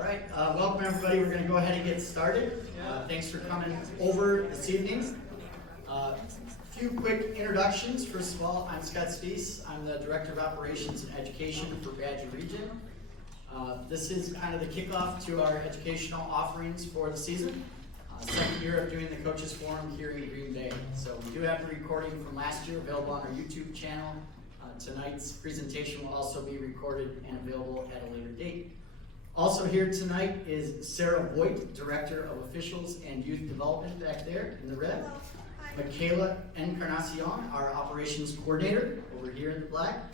All right, welcome everybody. We're going to go ahead and get started. Thanks for coming over this evening. A few quick introductions. First of all, I'm Scott Spies. I'm the Director of Operations and Education for Badger Region. This is kind of the kickoff to our educational offerings for the season. Second year of doing the Coaches Forum here in Green Bay. So we do have a recording from last year available on our YouTube channel. Tonight's presentation will also be recorded and available at a later date. Also here tonight is Sarah Voigt, Director of Officials and Youth Development back there in the red. Michaela Encarnacion, our Operations Coordinator over here in the black.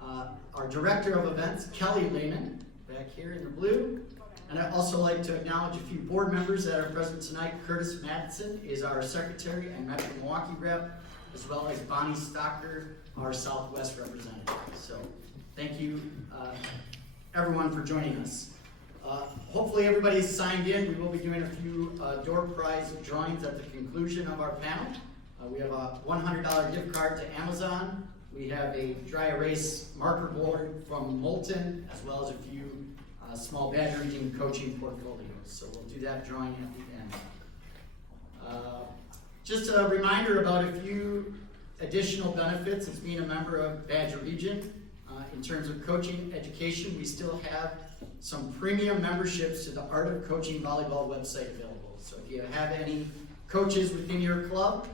Our Director of Events, Kelly Lehman, back here in the blue. And I'd also like to acknowledge a few board members that are present tonight. Curtis Madsen is our Secretary and Metro Milwaukee rep, as well as Bonnie Stocker, our Southwest representative. So thank you everyone for joining us. Hopefully everybody's signed in. We will be doing a few door prize drawings at the conclusion of our panel. We have a $100 gift card to Amazon. We have a dry erase marker board from Moulton, as well as a few small Badger Region coaching portfolios. So we'll do that drawing at the end. Just a reminder about a few additional benefits as being a member of Badger Region. In terms of coaching education, we still have some premium memberships to the Art of Coaching Volleyball website available. So if you have any coaches within your club,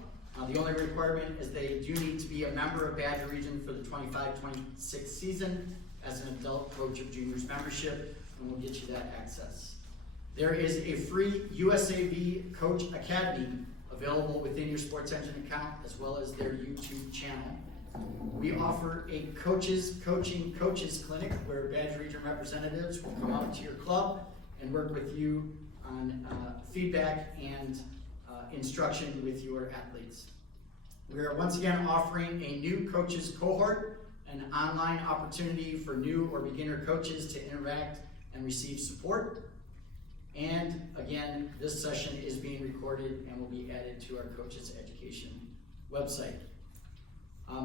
the only requirement is they do need to be a member of Badger Region for the 25-26 season as an adult coach of juniors membership, and we'll get you that access. There is a free USAV Coach Academy available within your Sports Engine account, as well as their YouTube channel. We offer a coaches coaching coaches clinic where Badger Region representatives will come out to your club and work with you on feedback and instruction with your athletes. We are once again offering a new coaches cohort, an online opportunity for new or beginner coaches to interact and receive support. And again, this session is being recorded and will be added to our coaches education website.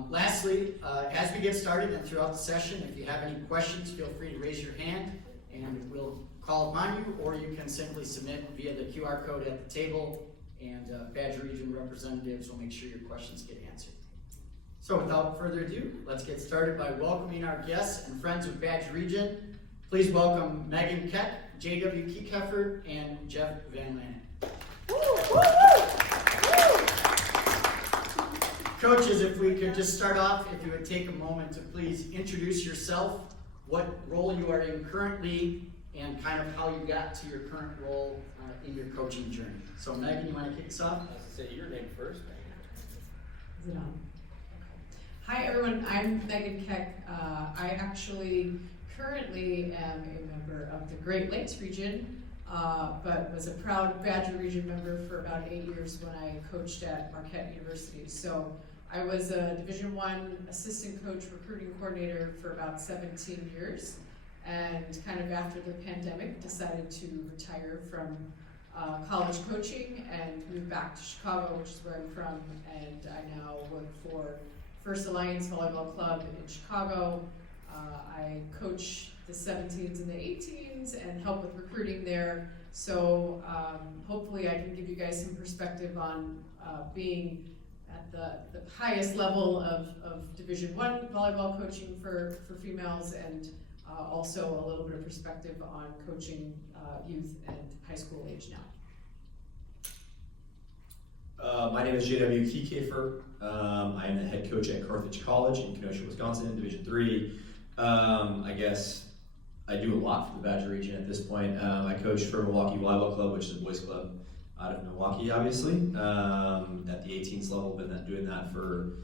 Lastly, as we get started and throughout the session, if you have any questions, feel free to raise your hand and we'll call upon you, or you can simply submit via the QR code at the table, and Badger Region representatives will make sure your questions get answered. So without further ado, let's get started by welcoming our guests and friends of Badger Region. Please welcome Megan Keck, J.W. Kiekeffer, and Jeff Van Lannen. Coaches, if we could just start off, if you would take a moment to please introduce yourself, what role you are in currently, and kind of how you got to your current role in your coaching journey. So Megan, you want to kick us off? I was going to say your name first, Megan. Is it on? Hi everyone, I'm Megan Keck. I actually currently am a member of the Great Lakes region, but was a proud Badger Region member for about 8 years when I coached at Marquette University. So I was a Division I assistant coach recruiting coordinator for about 17 years, and kind of after the pandemic decided to retire from college coaching and move back to Chicago, which is where I'm from, and I now work for First Alliance Volleyball Club in Chicago. I coach the 17s and the 18s and help with recruiting there. So hopefully I can give you guys some perspective on being at the highest level of Division I volleyball coaching for females, and also a little bit of perspective on coaching youth and high school age now. My name is J.W. Kiekeffer. I am the head coach at Carthage College in Kenosha, Wisconsin, Division III. I guess I do a lot for the Badger Region at this point. I coach for Milwaukee Volleyball Club, which is a boys club out of Milwaukee, obviously. At the 18s level, been doing that for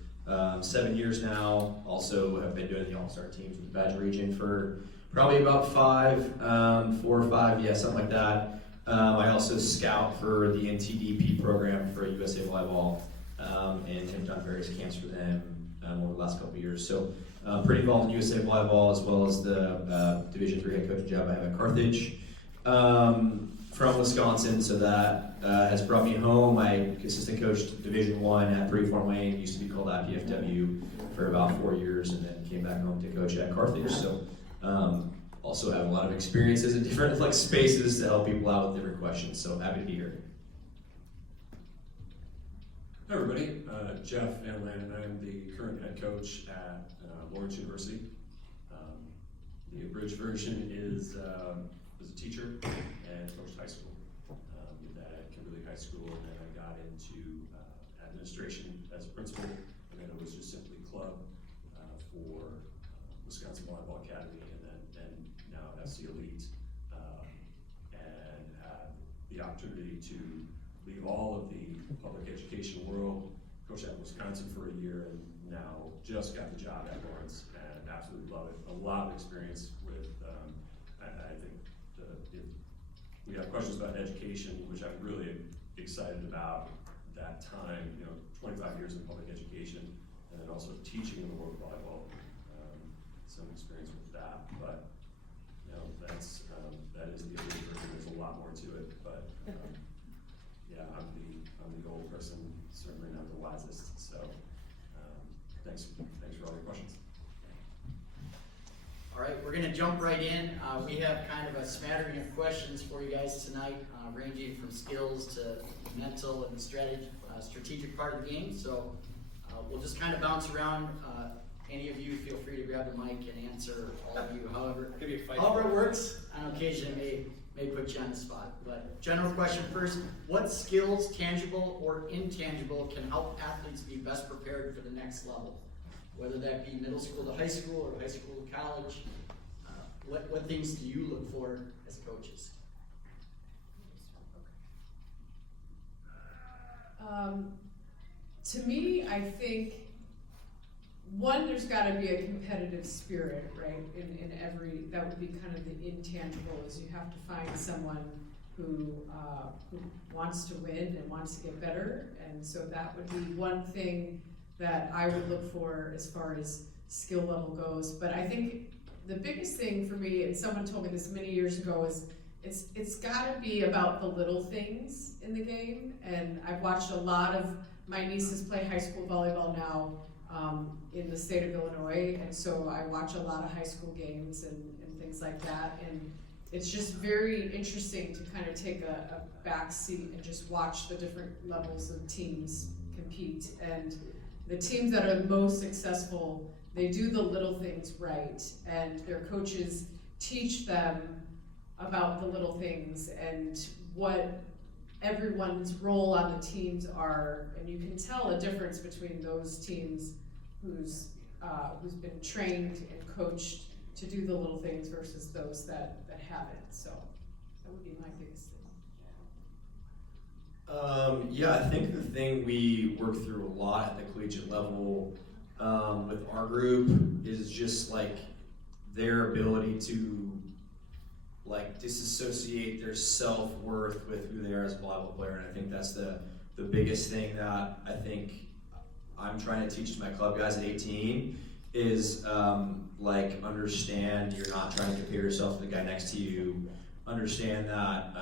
7 years now. Also have been doing the all-star teams with the Badger Region for probably about 4 or 5, yeah, something like that. I also scout for the NTDP program for USA Volleyball, and have done various camps for them over the last couple of years. So pretty involved in USA Volleyball, as well as the Division III head coaching job I have at Carthage. From Wisconsin, so that has brought me home. I assistant coached Division I at 3 Fort Wayne, used to be called IPFW, for about 4 years, and then came back home to coach at Carthage. So also have a lot of experiences in different like spaces to help people out with different questions. So happy to be here. Hi everybody, Jeff Anlan, and I'm the current head coach at Lawrence University. The abridged version is was a teacher and coached high school. Did that at Kimberly High School, and then I got into administration as a principal, and then it was just simply club for Wisconsin Volleyball Academy, and now FC Elite, and had the opportunity to leave all of the public education world, coached at Wisconsin for a year, and now just got the job at Lawrence, and absolutely love it. A lot of experience with, I think, if we have questions about education, which I'm really excited about that time, 25 years in public education, and then also teaching in the world of volleyball, some experience with that, but, that is the abridged version. There's a lot more to it, but, yeah, I'm the old person, certainly not the wisest. So, thanks for all your questions. All right, we're going to jump right in. We have kind of a smattering of questions for you guys tonight, ranging from skills to mental and strategic part of the game. So we'll just kind of bounce around. Any of you feel free to grab the mic and answer, all of you, however it works. On occasion, it may put you on the spot. But general question first, what skills, tangible or intangible, can help athletes be best prepared for the next level? Whether that be middle school to high school or high school to college, what things do you look for as coaches? To me, I think, one, there's got to be a competitive spirit, right? In every, that would be kind of the intangible, is you have to find someone who wants to win and wants to get better, and so that would be one thing that I would look for as far as skill level goes. But I think the biggest thing for me, and someone told me this many years ago, is it's got to be about the little things in the game. And I've watched a lot of my nieces play high school volleyball now in the state of Illinois, and so I watch a lot of high school games and things like that. And it's just very interesting to kind of take a back seat and just watch the different levels of teams compete. And the teams that are the most successful, they do the little things right, and their coaches teach them about the little things and what everyone's role on the teams are, and you can tell a difference between those teams who's been trained and coached to do the little things versus those that haven't. So that would be my biggest thing. Yeah, I think the thing we work through a lot at the collegiate level with our group is just like their ability to like disassociate their self-worth with who they are as a volleyball player. And I think that's the biggest thing that I think I'm trying to teach to my club guys at 18 is like understand you're not trying to compare yourself to the guy next to you. Understand that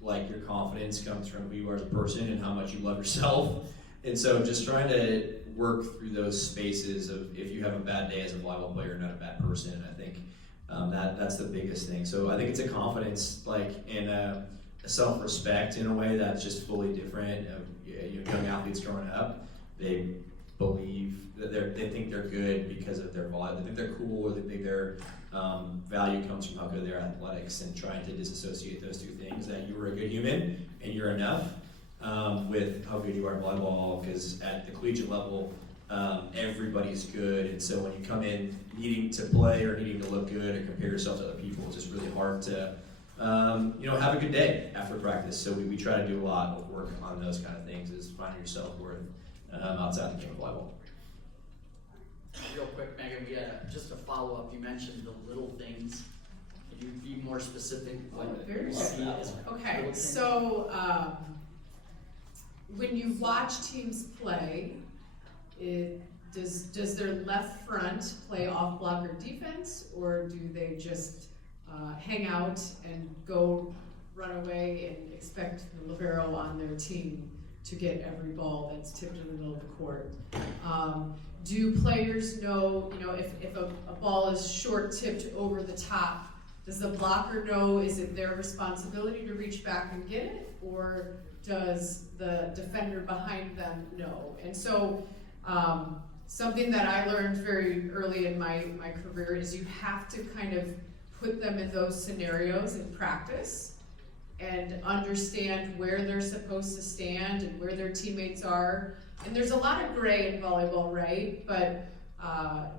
like your confidence comes from who you are as a person and how much you love yourself. And so just trying to work through those spaces of if you have a bad day as a volleyball player, you're not a bad person. I think that's the biggest thing. So I think it's a confidence, like, and a self-respect in a way that's just fully different. Young athletes growing up, they believe that they think they're good because of their volleyball. They think they're cool, or they think their value comes from how good they're at athletics, and trying to disassociate those two things, that you were a good human and you're enough, with how good you are at volleyball, because at the collegiate level, everybody's good, and so when you come in needing to play or needing to look good or compare yourself to other people, it's just really hard to have a good day after practice. So we try to do a lot of work on those kind of things, is finding your self-worth outside the game of volleyball. Real quick, Megan, we had just a follow-up. You mentioned the little things. Can you be more specific? Very See good. as Okay, little things? so when you watch teams play, does their left front play off block or defense, or do they just hang out and go run away and expect the libero on their team to get every ball that's tipped in the middle of the court? Do players know, if a ball is short tipped over the top, Does the blocker know, is it their responsibility to reach back and get it, or does the defender behind them know? And so, something that I learned very early in my career is you have to kind of put them in those scenarios in practice and understand where they're supposed to stand and where their teammates are. And there's a lot of gray in volleyball, right? But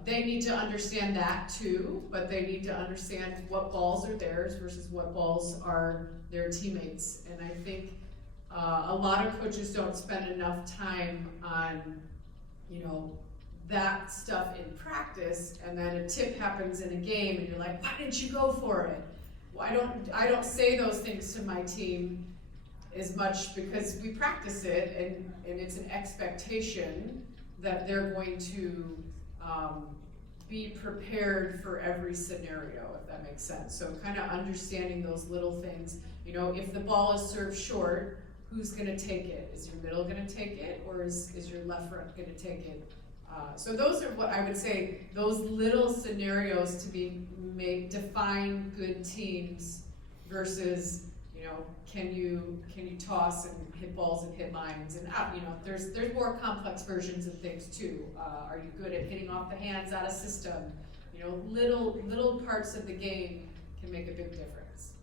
they need to understand that too, but they need to understand what balls are theirs versus what balls are their teammates. And I think a lot of coaches don't spend enough time on, that stuff in practice, and then a tip happens in a game and you're like, why didn't you go for it? Well, I don't say those things to my team as much because we practice it, and it's an expectation that they're going to be prepared for every scenario, if that makes sense. So kind of understanding those little things. If the ball is served short, who's going to take it? Is your middle going to take it, or is your left front going to take it? So those are what I would say, those little scenarios to define good teams versus, can you toss and hit balls and hit lines, and there's more complex versions of things too. Are you good at hitting off the hands out of system? Little parts of the game can make a big difference.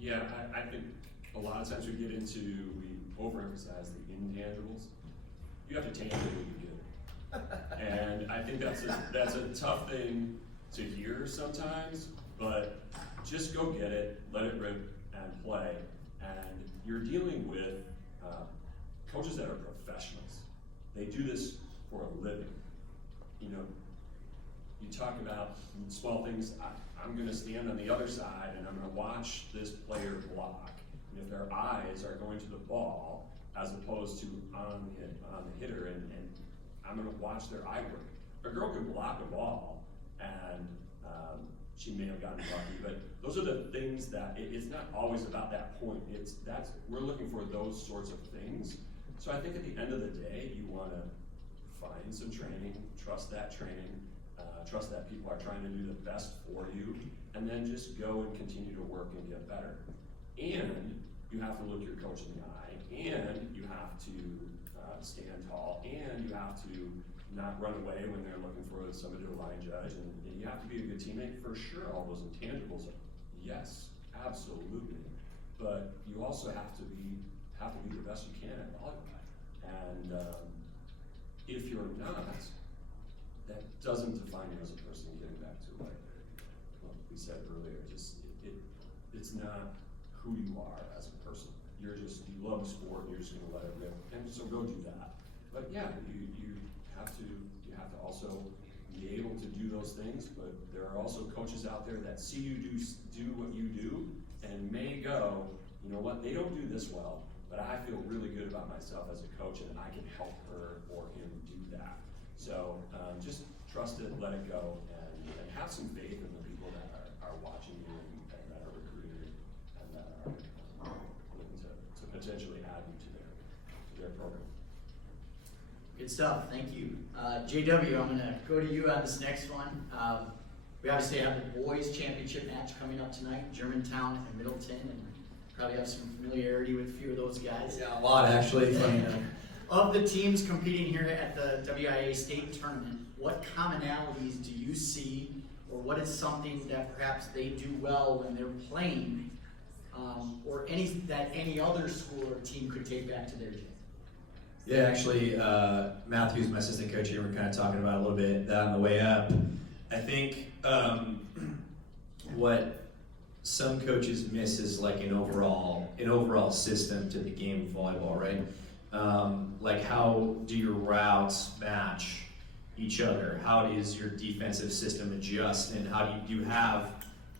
Yeah, I think a lot of times we overemphasize the intangibles. You have to tangibly be good. And I think that's a tough thing to hear sometimes, but just go get it, let it rip, and play. And you're dealing with coaches that are professionals. They do this for a living. You talk about small things. I'm going to stand on the other side and I'm going to watch this player block. And if their eyes are going to the ball as opposed to on the hitter, and I'm going to watch their eye work. A girl could block a ball and she may have gotten lucky, but those are the things that it's not always about that point. We're looking for those sorts of things. So I think at the end of the day, you want to find some training, trust that training, trust that people are trying to do the best for you, and then just go and continue to work and get better. And you have to look your coach in the eye, and you have to stand tall, and you have to not run away when they're looking for somebody to line judge, and you have to be a good teammate for sure. All those intangibles, yes, absolutely. But you also have to be the best you can at volleyball. And if you're not, that doesn't define you as a person. Getting back to what we said earlier, it's not who you are as a person. You love the sport, and you're just gonna let it rip. And so go do that. But yeah, you have to also be able to do those things, but there are also coaches out there that see you do what you do and may go, you know what, they don't do this well, but I feel really good about myself as a coach and I can help her or him do that. So just trust it, let it go, and have some faith in the people that are watching you and that are recruiting and that are looking to potentially add you to their program. Good stuff, thank you. JW, I'm gonna go to you on this next one. We obviously have the boys championship match coming up tonight, Germantown and Middleton, and probably have some familiarity with a few of those guys. Yeah, a lot actually. Of the teams competing here at the WIA state tournament, what commonalities do you see, or what is something that perhaps they do well when they're playing, or that any other school or team could take back to their gym? Yeah, actually, Matthew's my assistant coach here. We're kind of talking about a little bit that on the way up. I think what some coaches miss is like an overall system to the game of volleyball, right? Like how do your routes match each other? How does your defensive system adjust, and how do you have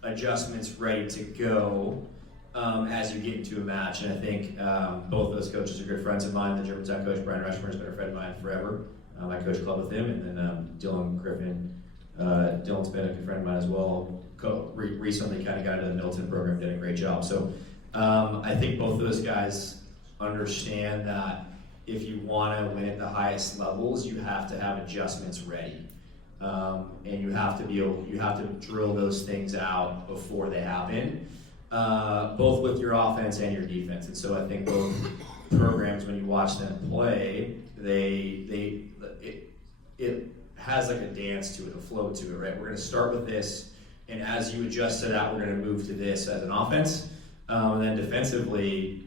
adjustments ready to go as you get into a match? And I think both those coaches are good friends of mine. The Germantown coach, Brian Rushmore, has been a friend of mine forever. I coach club with him, and then Dylan Griffin. Dylan's been a good friend of mine as well. Recently kind of got into the Middleton program, did a great job. So I think both of those guys understand that if you want to win at the highest levels, you have to have adjustments ready. and you have to drill those things out before they happen, both with your offense and your defense. And so I think both programs, when you watch them play, it has like a dance to it, a flow to it, right? We're going to start with this, and as you adjust to that, we're going to move to this as an offense. And then defensively,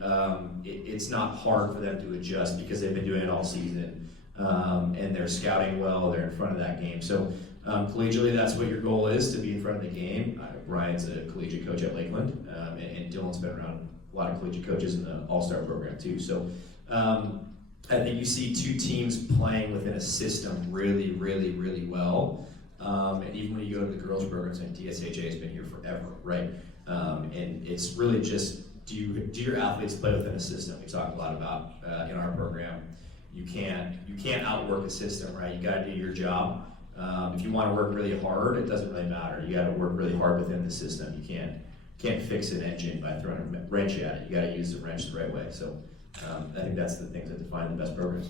it's not hard for them to adjust because they've been doing it all season, and they're scouting well. They're in front of that game. So collegially, that's what your goal is, to be in front of the game. Brian's a collegiate coach at Lakeland, and Dylan's been around a lot of collegiate coaches in the All-Star program too. So I think you see two teams playing within a system really, really, really well. And even when you go to the girls' programs, and DSHA has been here forever, right? And it's really just, do your athletes play within a system? We talk a lot about in our program. You can't outwork a system, right? You got to do your job. If you want to work really hard, it doesn't really matter. You got to work really hard within the system. You can't fix an engine by throwing a wrench at it. You got to use the wrench the right way. So I think that's the things that define the best programs.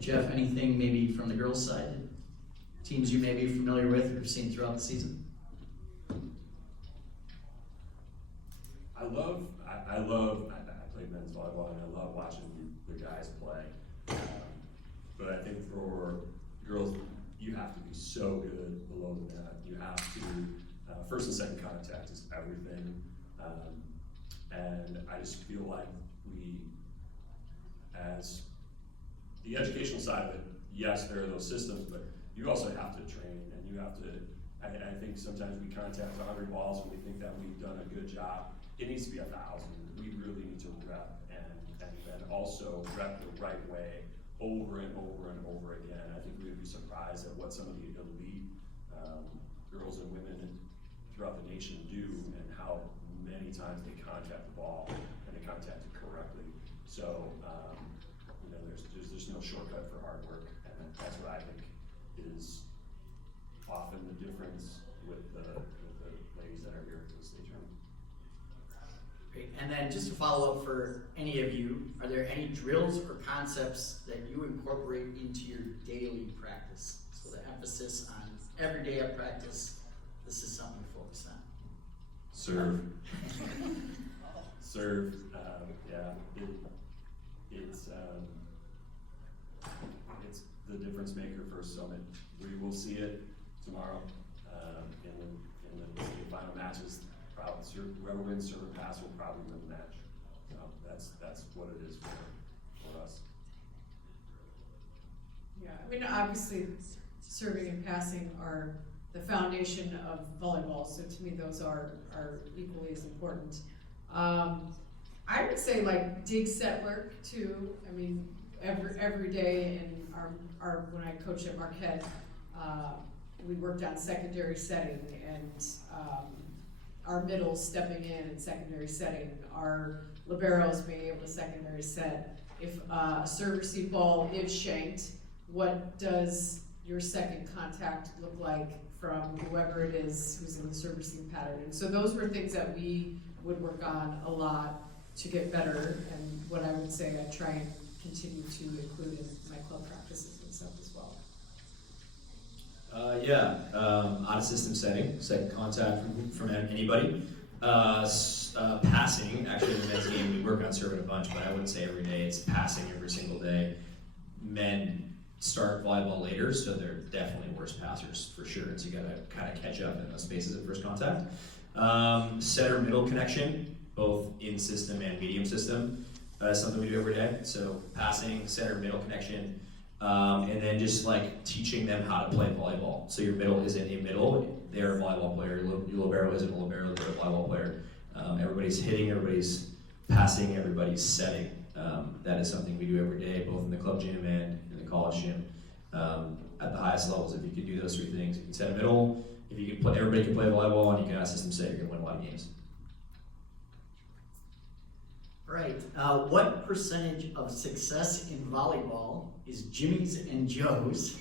Jeff, anything maybe from the girls' side? Teams you may be familiar with or have seen throughout the season? I played men's volleyball, and I love watching the guys play. But I think for girls, you have to be so good below the net. You have to, first and second contact is everything. And I just feel like as the educational side of it, yes, there are those systems, but you also have to train, and you have to, I think sometimes we contact 100 balls and we think that we've done a good job. It needs to be 1,000. We really need to rep, and then also rep the right way over and over and over again. I think we would be surprised at what some of the elite girls and women throughout the nation do, and how many times they contact the ball and they contact it correctly. So there's no shortcut for hard work, and that's what I think is often the difference with the ladies that are here at the state tournament. Great. And then just to follow up for any of you, are there any drills or concepts that you incorporate into your daily practice? So the emphasis on every day of practice, this is something to focus on. Serve. Serve, it's the difference maker for Summit. We will see it tomorrow in the final matches. Whoever wins serve and pass will probably win the match. So that's what it is for us. Yeah, I mean, obviously, serving and passing are the foundation of volleyball, so to me, those are equally as important. I would say like dig set work too. I mean, every day in our when I coached at Marquette, we worked on secondary setting, and our middles stepping in secondary setting, our liberos being able to secondary set. If a serve receive ball is shanked, what does your second contact look like from whoever it is who's in the serve receive pattern? And so those were things that we would work on a lot to get better, and what I would say I try and continue to include in my club practices and stuff as well. Out of system setting, second contact from anybody. Passing, actually in the men's game, we work on serving a bunch, but I wouldn't say every day. It's passing every single day. Men start volleyball later, so they're definitely worse passers for sure. And so you gotta kind of catch up in those spaces at first contact. Center middle connection, both in system and medium system. That's something we do every day. So passing, center middle connection, and then just like teaching them how to play volleyball. So your middle isn't a middle, they're a volleyball player. Your libero isn't a libero, they're a volleyball player. Everybody's hitting, everybody's passing, everybody's setting. That is something we do every day, both in the club gym and in the college gym. At the highest levels, if you can do those three things, you can set a middle, if you can play, everybody can play volleyball, and you can have system set, you're gonna win a lot of games. Right. What percentage of success in volleyball is Jimmy's and Joe's,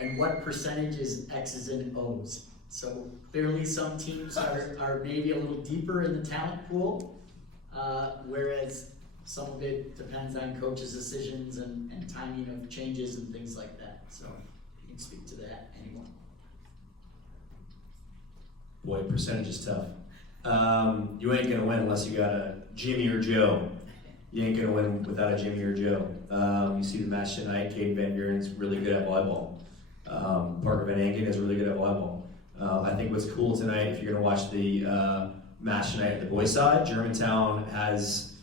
and what percentage is X's and O's? So clearly some teams are maybe a little deeper in the talent pool, whereas some of it depends on coaches' decisions and timing of changes and things like that. So you can speak to that, anyone. Boy, percentage is tough. You ain't gonna win unless you got a Jimmy or Joe. You ain't gonna win without a Jimmy or Joe. You see the match tonight. Caden Van Buren's really good at volleyball. Parker Van Anken is really good at volleyball. I think what's cool tonight, if you're gonna watch the match tonight at the boys' side, Germantown has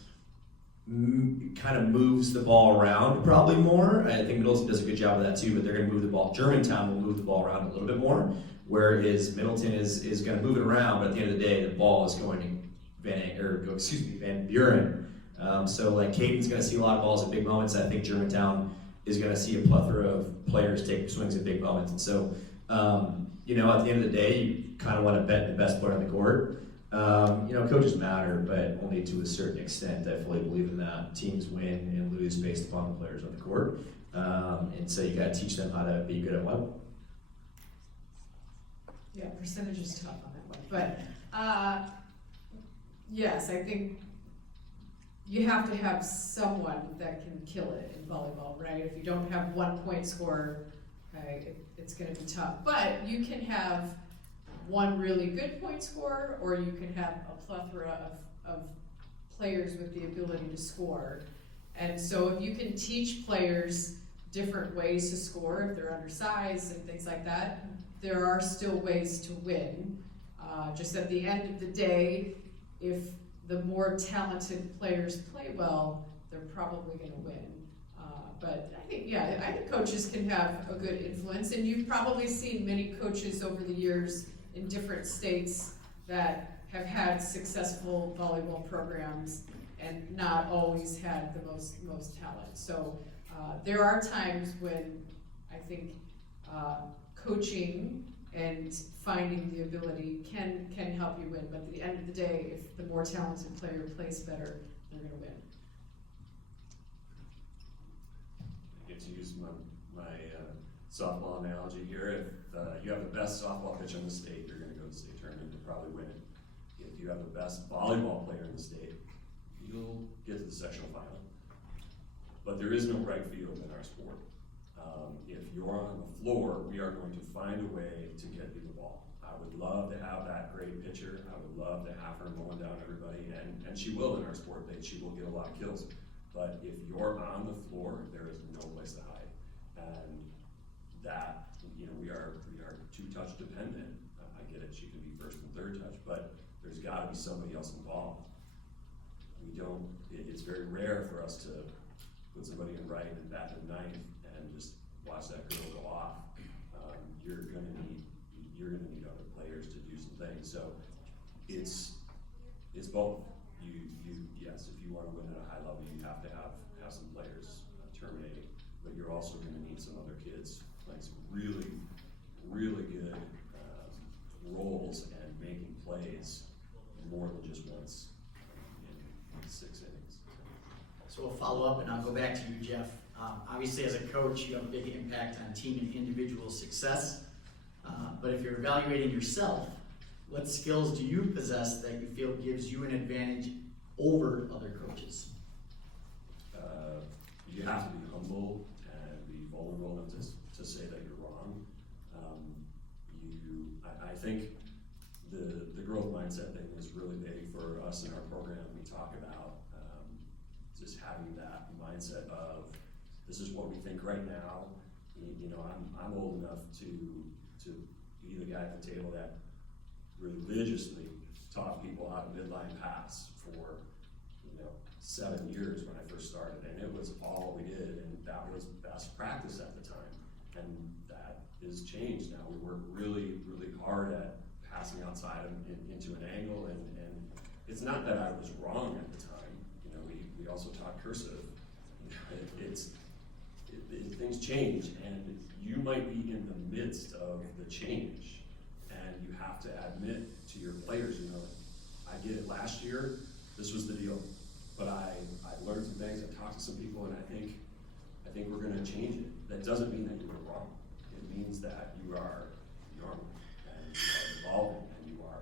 kind of moves the ball around probably more. I think Middleton does a good job of that too, but they're gonna move the ball. Germantown will move the ball around a little bit more, whereas Middleton is gonna move it around, but at the end of the day, the ball is going to Van Buren. So like Caden's gonna see a lot of balls at big moments. I think Germantown is gonna see a plethora of players take swings at big moments. And so, at the end of the day, you kind of want to bet the best player on the court. Coaches matter, but only to a certain extent. I fully believe in that. Teams win and lose based upon the players on the court. And so you got to teach them how to be good at volleyball. Yeah, percentage is tough on that one, but yes, I think you have to have someone that can kill it in volleyball, right? If you don't have 1 point scorer, okay, it's going to be tough. But you can have one really good point scorer, or you can have a plethora of players with the ability to score. And so if you can teach players different ways to score, if they're undersized and things like that, there are still ways to win. Just at the end of the day, if the more talented players play well, they're probably going to win. But I think coaches can have a good influence, and you've probably seen many coaches over the years in different states that have had successful volleyball programs and not always had the most talent. So there are times when I think coaching and finding the ability can help you win, but at the end of the day, if the more talented player plays better, they're going to win. I get to use my softball analogy here. If you have the best softball pitcher in the state, you're going to go to the state tournament and probably win it. If you have the best volleyball player in the state, you'll get to the sectional final. But there is no right field in our sport. If you're on the floor, we are going to find a way to get you the ball. I would love to have that great pitcher. I would love to have her mowing down everybody, and she will in our sport. She will get a lot of kills. But if you're on the floor, there is no place to hide. And that, we are two-touch dependent. I get it, she can be first and third touch, but there's got to be somebody else involved. It's very rare for us to put somebody in right and bat in ninth and just watch that girl go off. You're gonna need other players to do some things. So it's both. Yes, if you want to win at a high level, you have to have some players terminating, but you're also going to need some other kids playing some really, really good roles and making plays more than just once in 6 innings. So we'll follow up, and I'll go back to you, Jeff. Obviously, as a coach, you have a big impact on team and individual success. But if you're evaluating yourself, what skills do you possess that you feel gives you an advantage over other coaches? You have to be humble and be vulnerable enough to say that you're wrong. I think the growth mindset thing is really big for us in our program. We talk about just having that mindset of, this is what we think right now. I'm old enough to be the guy at the table that religiously taught people how to midline pass for 7 years when I first started, and it was all we did, and that was best practice at the time. And that is changed now. We work really, really hard at passing outside into an angle, and it's not that I was wrong at the time. We also taught cursive. Things change, and you might be in the midst of the change, and you have to admit to your players, I did it last year, this was the deal, but I learned some things, I talked to some people, and I think we're going to change it. That doesn't mean that you were wrong. It means that you are young, and you are evolving, and you are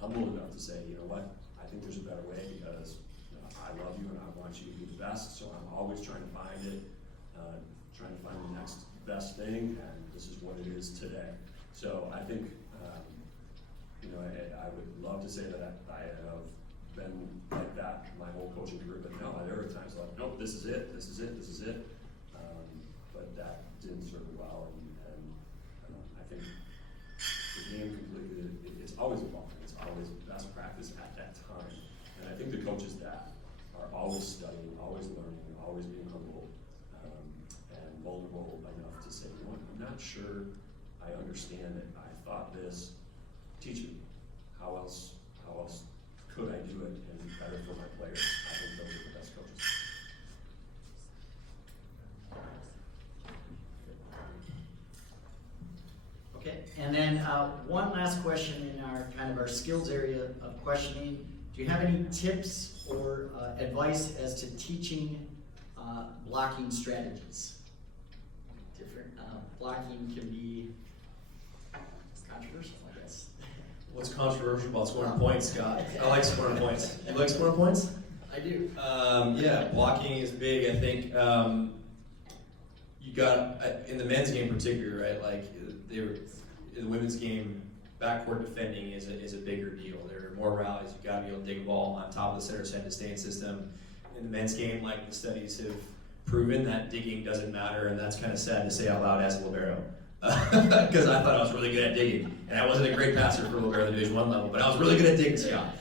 humble enough to say, you know what, I think there's a better way, because I love you and I want you to be the best, so I'm always trying to find it, trying to find the next best thing, and this is what it is today. So I think, I would love to say that I have been like that my whole coaching career, but no, there are times like, nope, this is it, this is it, this is it. But that didn't serve me well, and I think the game completely, it's always evolving, it's always best practice at that time. And I think the coaches that are always studying, always learning, always being humble, and vulnerable enough to say, you know what, I'm not sure I understand it. I thought this, teach me. How else could I do it and better for my players? I think those are the best coaches. Okay, and then one last question in our kind of our skills area of questioning. Do you have any tips or advice as to teaching blocking strategies? Different blocking can be controversial, I guess. What's controversial about scoring points, Scott? I like scoring points. You like scoring points? I do. Yeah, blocking is big. I think you got in the men's game in particular, right? Like in the women's game, backcourt defending is a bigger deal. There are more rallies. You got to be able to dig a ball on top of the center set to stay in system. In the men's game, like the studies have proven, that digging doesn't matter, and that's kind of sad to say out loud as a libero. Because I thought I was really good at digging, and I wasn't a great passer for libero at the Division I level, but I was really good at digging, Scott.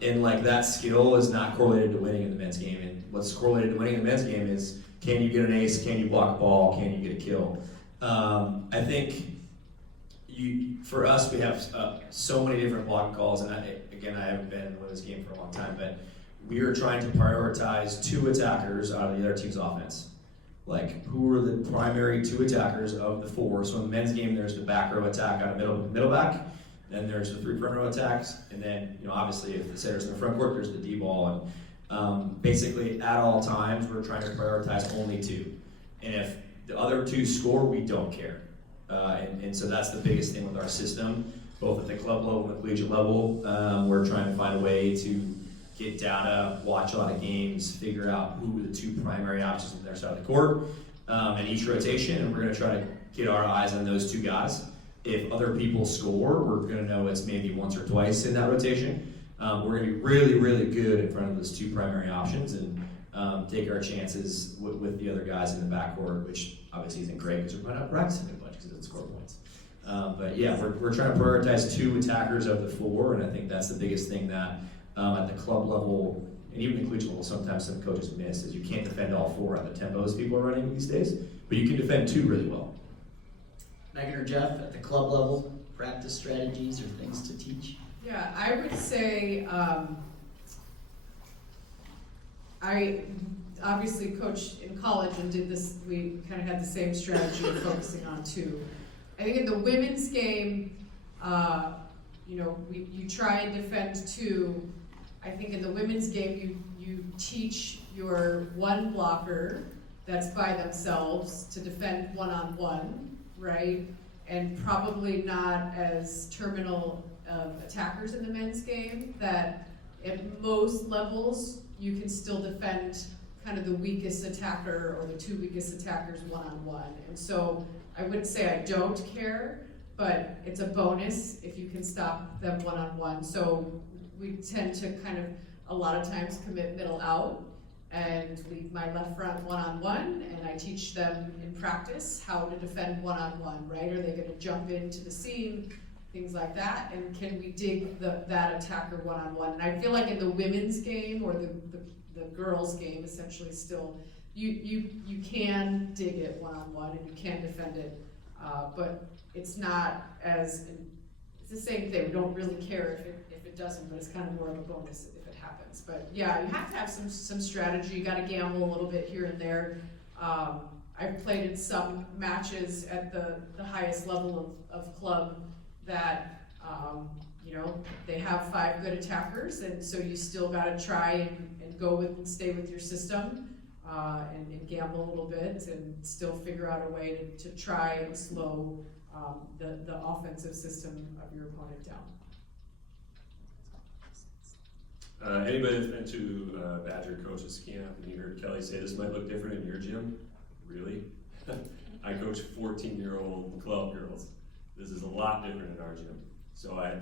And like that skill is not correlated to winning in the men's game. And what's correlated to winning in the men's game is, can you get an ace? Can you block a ball? Can you get a kill? I think for us, we have so many different blocking calls, and I haven't been in the women's game for a long time, but we are trying to prioritize 2 attackers out of the other team's offense. Like, who are the primary 2 attackers of the 4? So in the men's game, there's the back row attack out of middle back, then there's the 3 front row attacks, and then, obviously if the setter's in the front court, there's the D ball. And basically, at all times, we're trying to prioritize only 2. And if the other 2 score, we don't care. And so that's the biggest thing with our system, both at the club level and the collegiate level. We're trying to find a way to get data, watch a lot of games, figure out who are the 2 primary options on their side of the court in each rotation, and we're going to try to get our eyes on those 2 guys. If other people score, we're going to know it's maybe once or twice in that rotation. We're going to be really, really good in front of those 2 primary options and take our chances with the other guys in the backcourt, which obviously isn't great because we're not practicing a bunch because it doesn't score points. But yeah, we're trying to prioritize 2 attackers of the 4, and I think that's the biggest thing that at the club level and even the collegiate level, sometimes some coaches miss is you can't defend all 4 at the tempos people are running these days, but you can defend 2 really well. Megan or Jeff, at the club level, practice strategies or things to teach? Yeah, I would say I obviously coached in college and did this, we kind of had the same strategy of focusing on 2. I think in the women's game, you try and defend 2. I think in the women's game, you teach your 1 blocker that's by themselves to defend 1-on-1, right? And probably not as terminal attackers in the men's game, that at most levels, you can still defend kind of the weakest attacker or the 2 weakest attackers 1-on-1. And so I wouldn't say I don't care, but it's a bonus if you can stop them 1-on-1. So we tend to kind of a lot of times commit middle out and leave my left front 1-on-1, and I teach them in practice how to defend 1-on-1, right? Are they going to jump into the seam, things like that, and can we dig that attacker 1-on-1? And I feel like in the women's game or the girls' game, essentially, still you can dig it 1-on-1 and you can defend it, but it's not as, it's the same thing. We don't really care if it doesn't, but it's kind of more of a bonus if it happens. But yeah, you have to have some strategy. You got to gamble a little bit here and there. I've played in some matches at the highest level of club that they have 5 good attackers, and so you still got to try and go with and stay with your system and gamble a little bit and still figure out a way to try and slow the offensive system of your opponent down. Anybody that's been to Badger coaches camp and you heard Kelly say this might look different in your gym? Really? I coach 14-year-old club girls. This is a lot different in our gym. So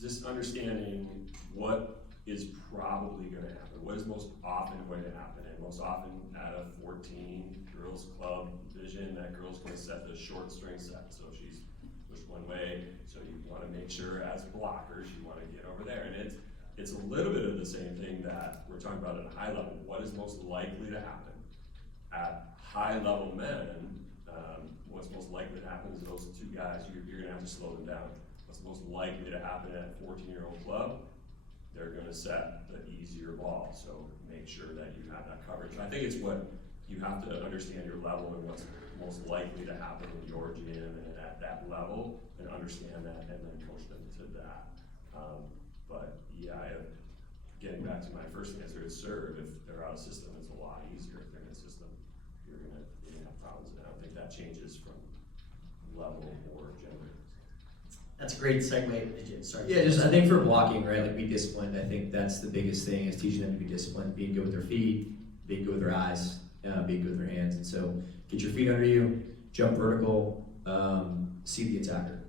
just understanding what is probably going to happen, what is most often going to happen, and most often at a 14 girls club division, that girl's going to set the short string set. So she's pushed one way, so you want to make sure as blockers you want to get over there, and it's a little bit of the same thing that we're talking about at a high level. What is most likely to happen at high level men? What's most likely to happen is those two guys, you're going to have to slow them down. What's most likely to happen at a 14-year-old club? They're going to set the easier ball, so make sure that you have that coverage. I think it's what you have to understand your level and what's most likely to happen in your gym and at that level, and understand that, and then coach them to that. But yeah, getting back to my first answer is serve. If they're out of system, it's a lot easier. If they're in a system, you're gonna have problems. And I don't think that changes from level or gender. That's a great segue. Sorry. Yeah, just I think for blocking, right, like be disciplined. I think that's the biggest thing is teaching them to be disciplined, being good with their feet, being good with their eyes, being good with their hands. And so get your feet under you, jump vertical, see the attacker.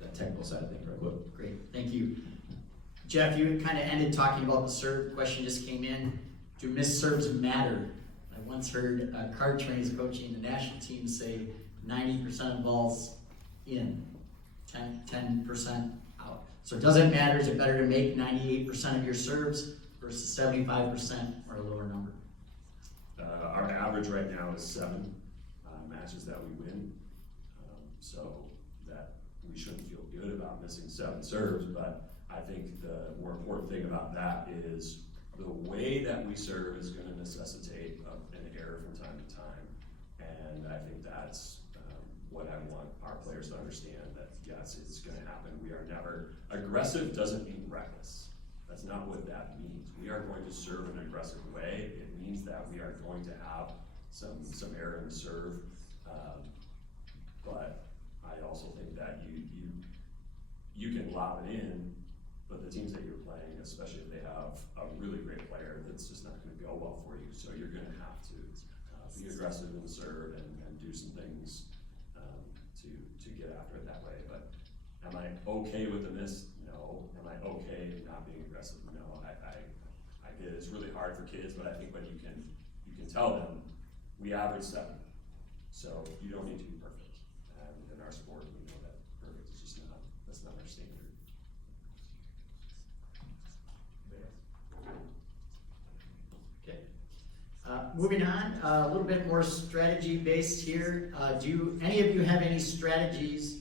That technical side of things, real quick. Great, thank you. Jeff, you kind of ended talking about the serve. Question just came in. Do missed serves matter? I once heard card trainers coaching the national team say 90% of balls in, 10% out. So does it matter? Is it better to make 98% of your serves versus 75% or a lower number? Our average right now is 7 matches that we win. So that we shouldn't feel good about missing 7 serves, but I think the more important thing about that is the way that we serve is going to necessitate an error from time to time. And I think that's what I want our players to understand, that yes, it's going to happen. We are never, aggressive doesn't mean reckless. That's not what that means. We are going to serve in an aggressive way. It means that we are going to have some error in the serve. But I also think that you can lob it in, but the teams that you're playing, especially if they have a really great player, that's just not going to go well for you. So you're going to have to be aggressive in the serve and do some things to get after it that way. But am I okay with the miss? No. Am I okay not being aggressive? No. I get it. It's really hard for kids, but I think when you can tell them, we average 7, so you don't need to be perfect. And in our sport, we know that perfect is just that's not our standard. Okay. Moving on, a little bit more strategy based here. Do any of you have any strategies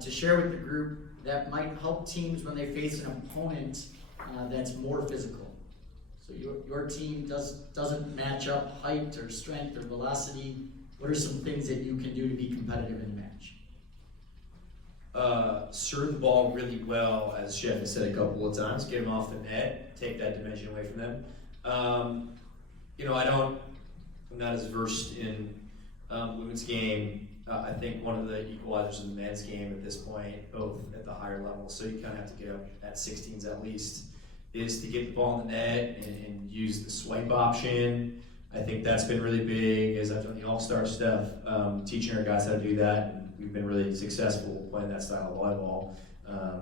to share with the group that might help teams when they face an opponent that's more physical? So your team doesn't match up height or strength or velocity. What are some things that you can do to be competitive in the match? Serve the ball really well, as Jeff has said a couple of times. Get them off the net, take that dimension away from them. I'm not as versed in women's game. I think one of the equalizers in the men's game at this point, both at the higher level, so you kind of have to get up at 16s at least, is to get the ball in the net and use the swipe option. I think that's been really big as I've done the all-star stuff, teaching our guys how to do that. And we've been really successful playing that style of volleyball.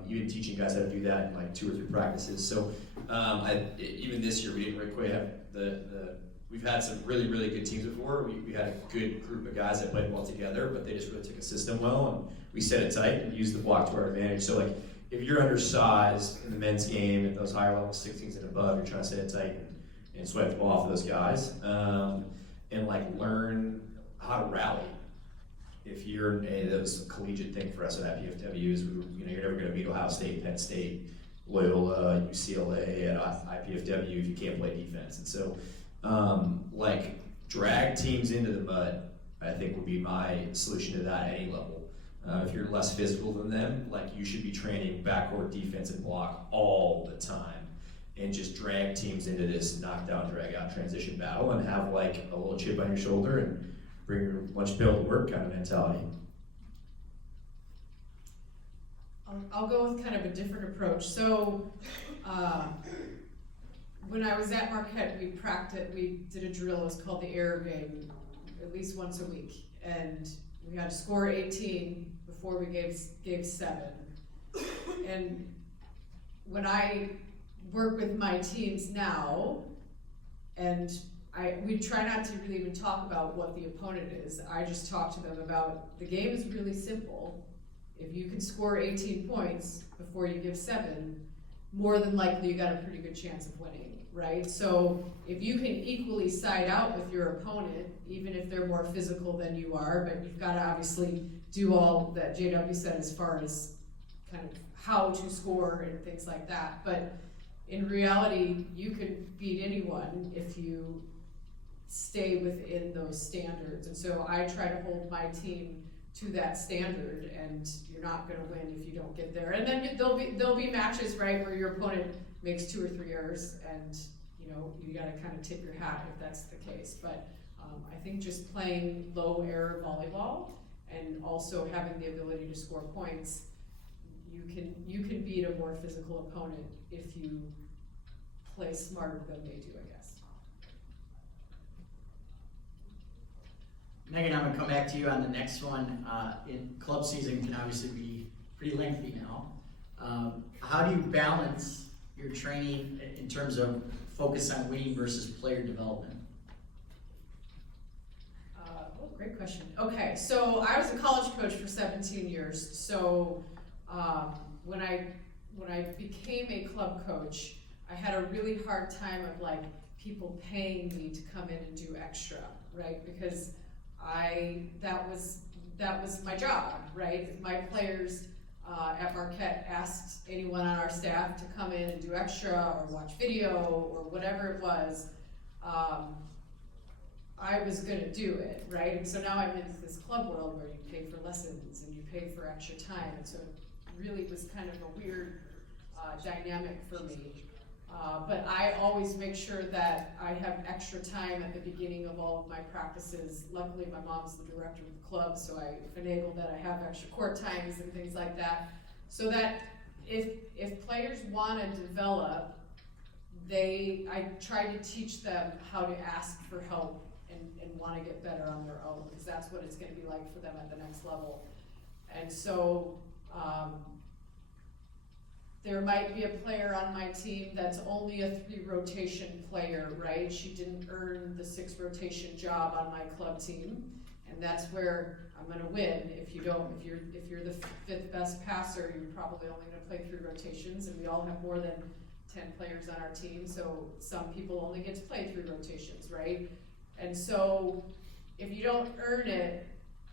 Even teaching guys how to do that in like 2 or 3 practices. So even this year, we didn't really quite have we've had some really, really good teams before. We had a good group of guys that played well together, but they just really took a system well, and we set it tight and used the block to our advantage. So like, if you're undersized in the men's game at those higher levels, 16s and above, you're trying to set it tight and swipe the ball off of those guys, and like learn how to rally. If you're that was a collegiate thing for us at IPFW is you're never going to beat Ohio State, Penn State, Loyola, UCLA at IPFW if you can't play defense. And so like drag teams into the mud, I think would be my solution to that at any level. If you're less physical than them, like you should be training backcourt defense and block all the time, and just drag teams into this knockdown, drag out transition battle, and have like a little chip on your shoulder and bring your lunch pail to work kind of mentality. I'll go with kind of a different approach. So when I was at Marquette, we did a drill. It was called the air game, at least once a week. And we had to score 18 before we gave 7. And when I work with my teams now, and we try not to really even talk about what the opponent is. I just talk to them about the game is really simple. If you can score 18 points before you give 7, more than likely you got a pretty good chance of winning, right? So if you can equally side out with your opponent, even if they're more physical than you are, but you've got to obviously do all that JW said as far as kind of how to score and things like that. But in reality, you can beat anyone if you stay within those standards. And so I try to hold my team to that standard, and you're not going to win if you don't get there. And then there'll be matches, right, where your opponent makes 2 or 3 errors, and you got to kind of tip your hat if that's the case. But I think just playing low error volleyball and also having the ability to score points, you can beat a more physical opponent if you play smarter than they do, I guess. Megan, I'm going to come back to you on the next one. Club season can obviously be pretty lengthy now. How do you balance your training in terms of focus on winning versus player development? Great question. Okay, so I was a college coach for 17 years. So when I became a club coach, I had a really hard time of like people paying me to come in and do extra, right? Because that was my job, right? If my players at Marquette asked anyone on our staff to come in and do extra or watch video or whatever it was, I was going to do it, right? And so now I'm in this club world where you pay for lessons and you pay for extra time, and so it really was kind of a weird dynamic for me. But I always make sure that I have extra time at the beginning of all of my practices. Luckily, my mom's the director of the club, so I finagle that I have extra court times and things like that, so that if players want to develop, I try to teach them how to ask for help and want to get better on their own, because that's what it's going to be like for them at the next level. And so there might be a player on my team that's only a 3 rotation player, right? She didn't earn the 6 rotation job on my club team, and that's where I'm going to win. If you're the 5th best passer, you're probably only going to play 3 rotations, and we all have more than 10 players on our team, so some people only get to play 3 rotations, right? And so if you don't earn it,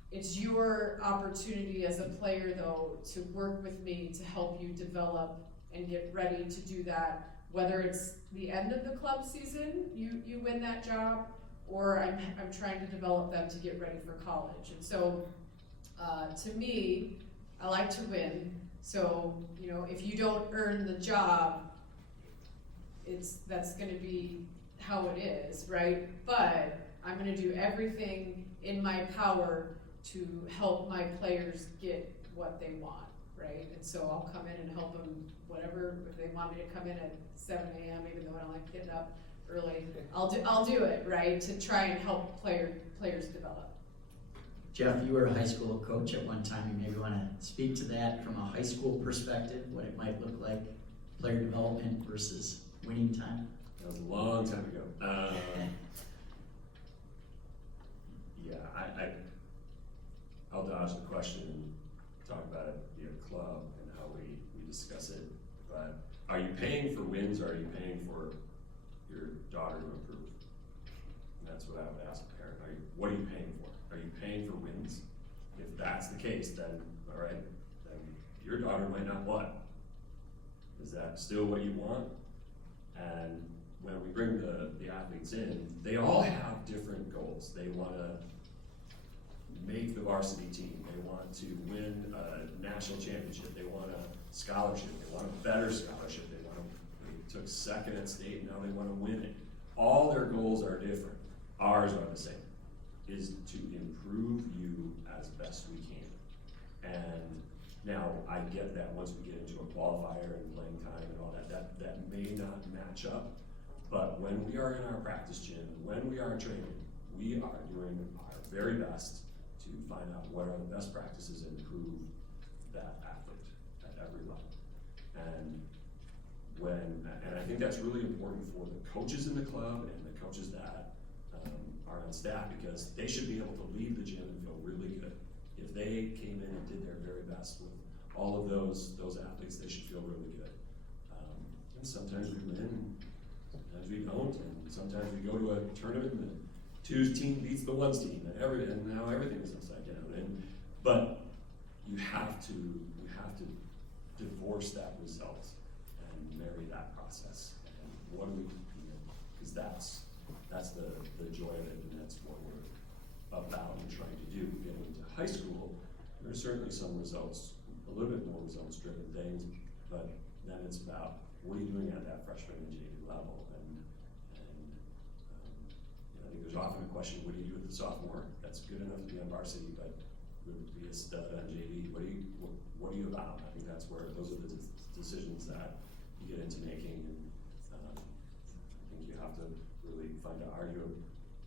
it's your opportunity as a player, though, to work with me to help you develop and get ready to do that, whether it's the end of the club season, you win that job, or I'm trying to develop them to get ready for college. And so to me, I like to win. So, if you don't earn the job, that's going to be how it is, right? But I'm going to do everything in my power to help my players get what they want, right? And so I'll come in and help them, whatever. If they want me to come in at 7 a.m., even though I don't like getting up early, I'll do it, right? To try and help players develop. Jeff, you were a high school coach at one time. You maybe want to speak to that from a high school perspective, what it might look like, player development versus winning time. That was a long time ago. I'll dodge the question and talk about it via club and how we discuss it. But are you paying for wins, or are you paying for your daughter to improve? And that's what I would ask a parent. What are you paying for? Are you paying for wins? If that's the case, then all right, then your daughter might not what? Is that still what you want? And when we bring the athletes in, they all have different goals. They want to make the varsity team. They want to win a national championship. They want a scholarship. They want a better scholarship. They took 2nd at state, now they want to win it. All their goals are different. Ours are the same, is to improve you as best we can. And now I get that once we get into a qualifier and playing time and all that may not match up. But when we are in our practice gym, when we are training, we are doing our very best to to find out what are the best practices and improve that athlete at every level. And I think that's really important for the coaches in the club and the coaches that are on staff, because they should be able to leave the gym and feel really good. If they came in and did their very best with all of those athletes, they should feel really good. And sometimes we win, sometimes we don't, and sometimes we go to a tournament and the two's team beats the one's team, and now everything is upside down. But you have to divorce that result and marry that process. And what do we, because that's the joy of it, and that's what we're about and trying to do. Getting into high school, there's certainly some results, a little bit more results-driven things, but then it's about what are you doing at that freshman and JV level, and I think there's often a question: what do you do with the sophomore? That's good enough to be on varsity, but would be a stud on JV. What are you about? I think that's where those are the decisions that you get into making, and I think you have to really find out.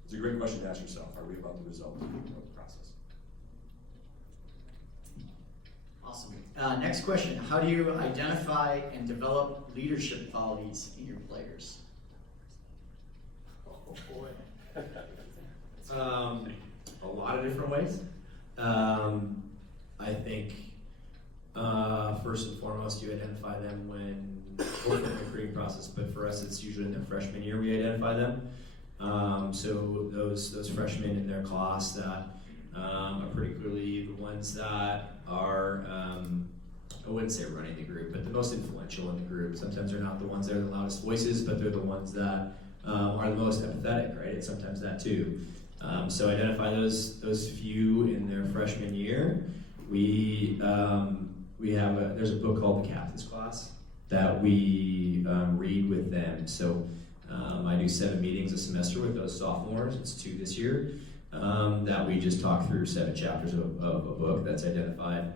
It's a great question to ask yourself. Are we about the result of the process? Awesome. Next question. How do you identify and develop leadership qualities in your players? Oh boy. A lot of different ways. I think first and foremost, you identify them when we're in the recruiting process, but for us, it's usually in their freshman year we identify them. So those freshmen in their class that are pretty clearly the ones that are, I wouldn't say running the group, but the most influential in the group. Sometimes they're not the ones that are the loudest voices, but they're the ones that are the most empathetic, right? And sometimes that too. So identify those few in their freshman year. We have there's a book called The Captain's Class that we read with them. So I do 7 meetings a semester with those sophomores. It's 2 this year. That we just talk through 7 chapters of a book that's identified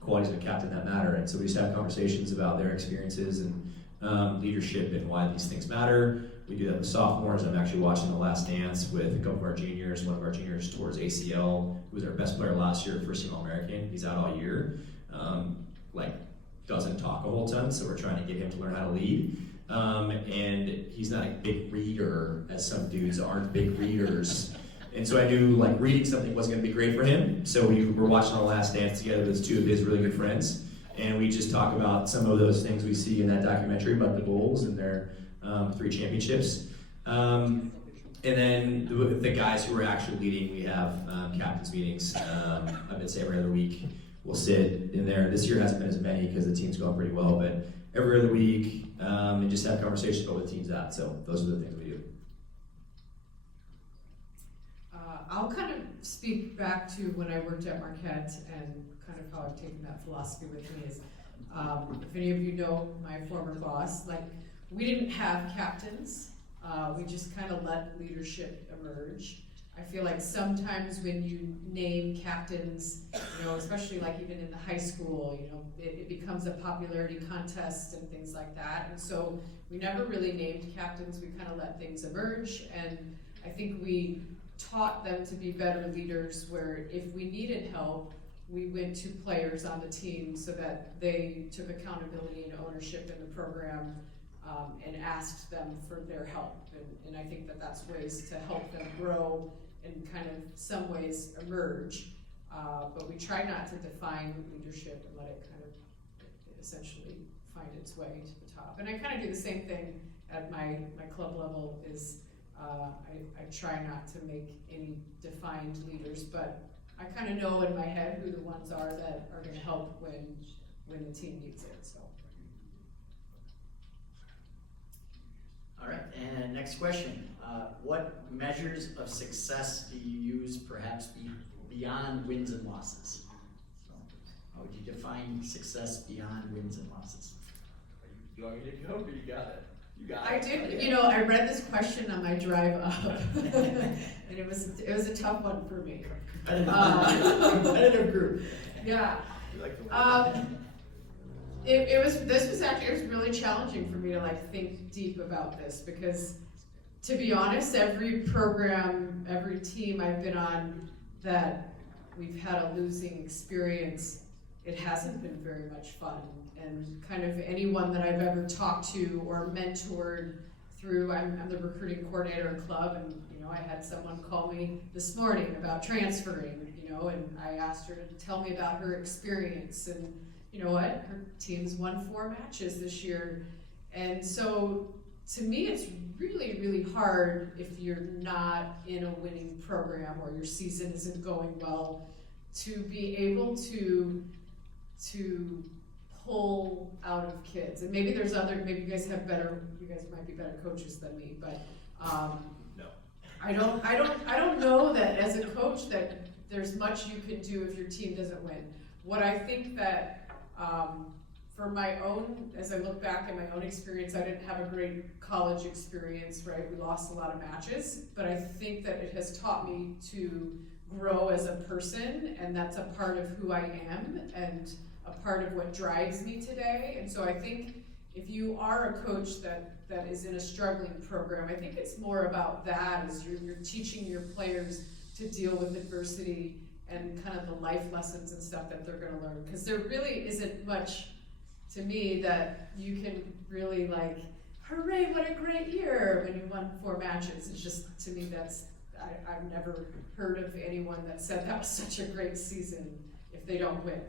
qualities of a captain that matter. And so we just have conversations about their experiences and leadership and why these things matter. We do that with sophomores. I'm actually watching The Last Dance with a couple of our juniors. One of our juniors towards ACL, who was our best player last year, first team All-American. He's out all year. Doesn't talk a whole ton, so we're trying to get him to learn how to lead. And he's not a big reader, as some dudes aren't big readers. And so I knew reading something wasn't going to be great for him. So we were watching The Last Dance together with 2 of his really good friends. And we just talk about some of those things we see in that documentary about the Bulls and their 3 championships. And then the guys who are actually leading, we have captain's meetings. I would say every other week we'll sit in there. This year hasn't been as many because the team's going pretty well, but every other week and just have conversations about where the team's at. So those are the things we do. I'll kind of speak back to when I worked at Marquette and kind of how I've taken that philosophy with me is, if any of you know my former boss, we didn't have captains. We just kind of let leadership emerge. I feel like sometimes when you name captains, especially even in the high school, it becomes a popularity contest and things like that. And so we never really named captains. We kind of let things emerge. And I think we taught them to be better leaders where if we needed help, we went to players on the team so that they took accountability and ownership in the program and asked them for their help. And I think that that's ways to help them grow and kind of some ways emerge. But we try not to define leadership and let it kind of essentially find its way to the top. And I kind of do the same thing at my club level is I try not to make any defined leaders, but I kind of know in my head who the ones are that are going to help when the team needs it. So. All right, and next question. What measures of success do you use perhaps beyond wins and losses? So, how would you define success beyond wins and losses? You want me to go, or you got it? You got I it. did, I read this question on my drive up, and it was a tough one for me. Competitive group. Yeah. You like the It was really challenging for me to think deep about this because, to be honest, every program, every team I've been on, that we've had a losing experience, it hasn't been very much fun. And kind of anyone that I've ever talked to or mentored through, I'm the recruiting coordinator at club, and I had someone call me this morning about transferring, and I asked her to tell me about her experience, and you know what, her team's won 4 matches this year. And so to me, it's really, really hard if you're not in a winning program or your season isn't going well to be able to pull out of kids. And maybe there's maybe you guys might be better coaches than me, but No. I don't know that as a coach that there's much you can do if your team doesn't win. What I think that for my own, as I look back at my own experience, I didn't have a great college experience, right? We lost a lot of matches, but I think that it has taught me to grow as a person, and that's a part of who I am and a part of what drives me today. And so I think if you are a coach that is in a struggling program, I think it's more about that, as you're teaching your players to deal with adversity and kind of the life lessons and stuff that they're going to learn. Because there really isn't much, to me, that you can really like, hooray, what a great year, when you won 4 matches. It's just, to me, I've never heard of anyone that said that was such a great season if they don't win,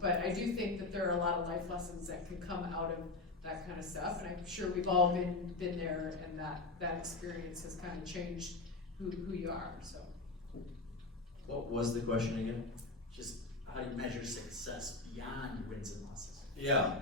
But I do think that there are a lot of life lessons that can come out of that kind of stuff, and I'm sure we've all been there, and that experience has kind of changed who you are, so. What was the question again? Just how do you measure success beyond wins and losses? Yeah,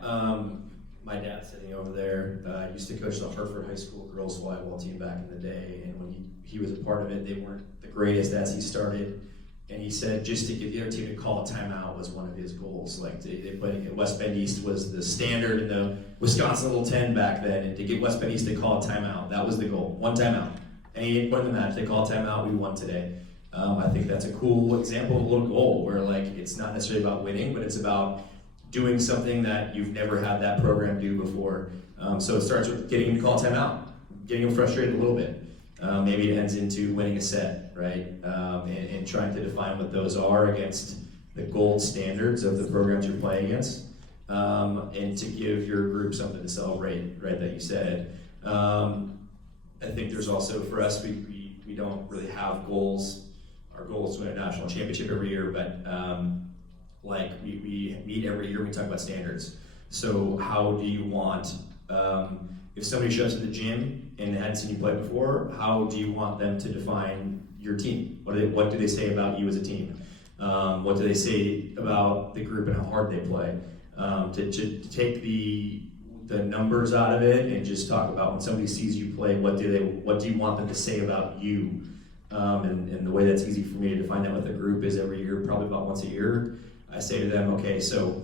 my dad sitting over there used to coach the Hartford High School girls volleyball team back in the day, and when he was a part of it, they weren't the greatest as he started, and he said just to get the other team to call a timeout was one of his goals. Like they played West Bend East was the standard in the Wisconsin Little 10 back then, and to get West Bend East to call a timeout, that was the goal, 1 timeout. Any point in the match, they call a timeout, we won today. I think that's a cool example of a little goal where like it's not necessarily about winning, but it's about doing something that you've never had that program do before. So it starts with getting him to call timeout, getting him frustrated a little bit. Maybe it ends into winning a set, right? And trying to define what those are against the gold standards of the programs you're playing against. And to give your group something to celebrate, right, that you said. I think there's also, for us, we don't really have goals. Our goal is to win a national championship every year, but we meet every year, we talk about standards. So how do you want, if somebody shows up at the gym and hadn't seen you play before, how do you want them to define your team? What do they say about you as a team? What do they say about the group and how hard they play? To take the numbers out of it and just talk about when somebody sees you play, what do you want them to say about you? And the way that's easy for me to define that with a group is every year, probably about once a year, I say to them, okay, so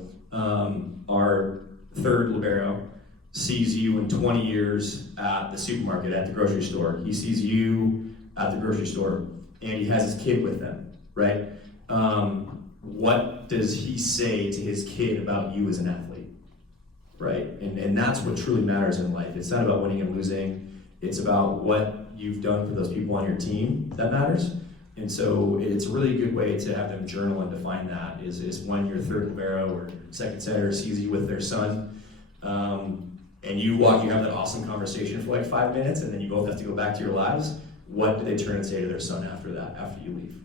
our third libero sees you in 20 years at the supermarket, at the grocery store. He sees you at the grocery store, and he has his kid with them, right? What does he say to his kid about you as an athlete, right? And that's what truly matters in life. It's not about winning and losing. It's about what you've done for those people on your team that matters. And so it's a really good way to have them journal and define that is when your third libero or second setter sees you with their son, and you have that awesome conversation for like 5 minutes, and then you both have to go back to your lives. What do they turn and say to their son after that, after you leave?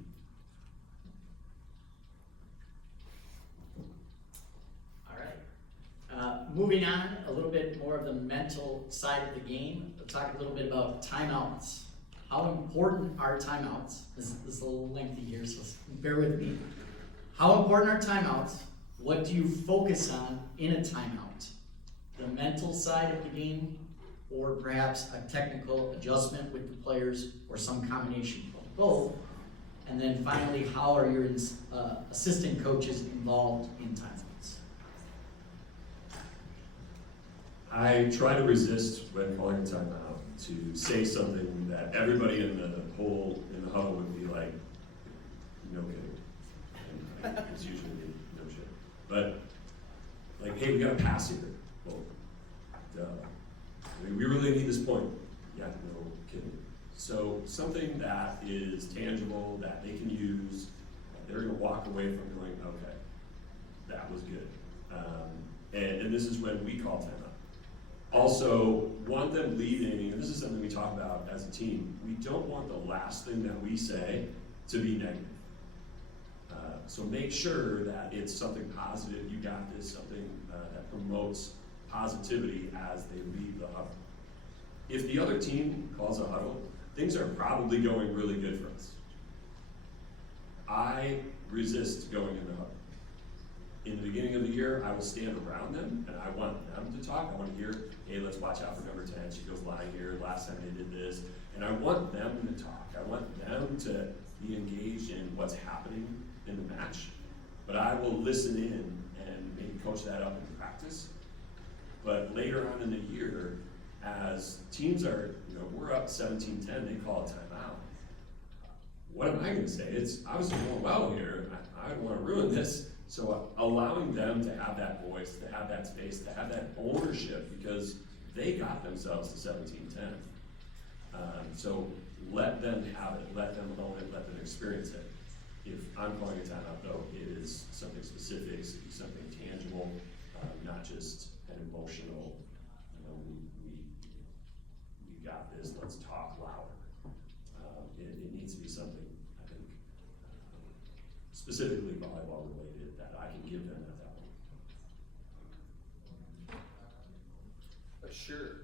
All right. Moving on, a little bit more of the mental side of the game. We'll talk a little bit about timeouts. How important are timeouts? This is a little lengthy here, so bear with me. How important are timeouts? What do you focus on in a timeout? The mental side of the game, or perhaps a technical adjustment with the players, or some combination of both? And then finally, how are your assistant coaches involved in timeouts? I try to resist when calling a timeout to say something that everybody in the huddle would be like, no kidding. And it's usually no shit. But like, hey, we got a pass here. Well, duh. I mean, we really need this point. Yeah, no kidding. So something that is tangible, that they can use, they're gonna walk away from going, okay, that was good. And this is when we call timeout. Also, want them leaving, and this is something we talk about as a team, we don't want the last thing that we say to be negative. So make sure that it's something positive, you got this, something that promotes positivity as they leave the huddle. If the other team calls a huddle, things are probably going really good for us. I resist going in the huddle. In the beginning of the year, I will stand around them and I want them to talk. I want to hear, hey, let's watch out for number 10. She goes lying here. Last time they did this. And I want them to talk. I want them to be engaged in what's happening in the match. But I will listen in and maybe coach that up in practice. But later on in the year, as teams are, we're up 17-10, they call a timeout. What am I going to say? It's obviously going well here. I don't want to ruin this. So allowing them to have that voice, to have that space, to have that ownership, because they got themselves to 17-10. So let them have it, let them own it, let them experience it. If I'm calling a timeout, though, it is something specific, something tangible, not just an emotional, we got this, let's talk louder. It needs to be something, I think, specifically volleyball related that I can give them at that point. Sure.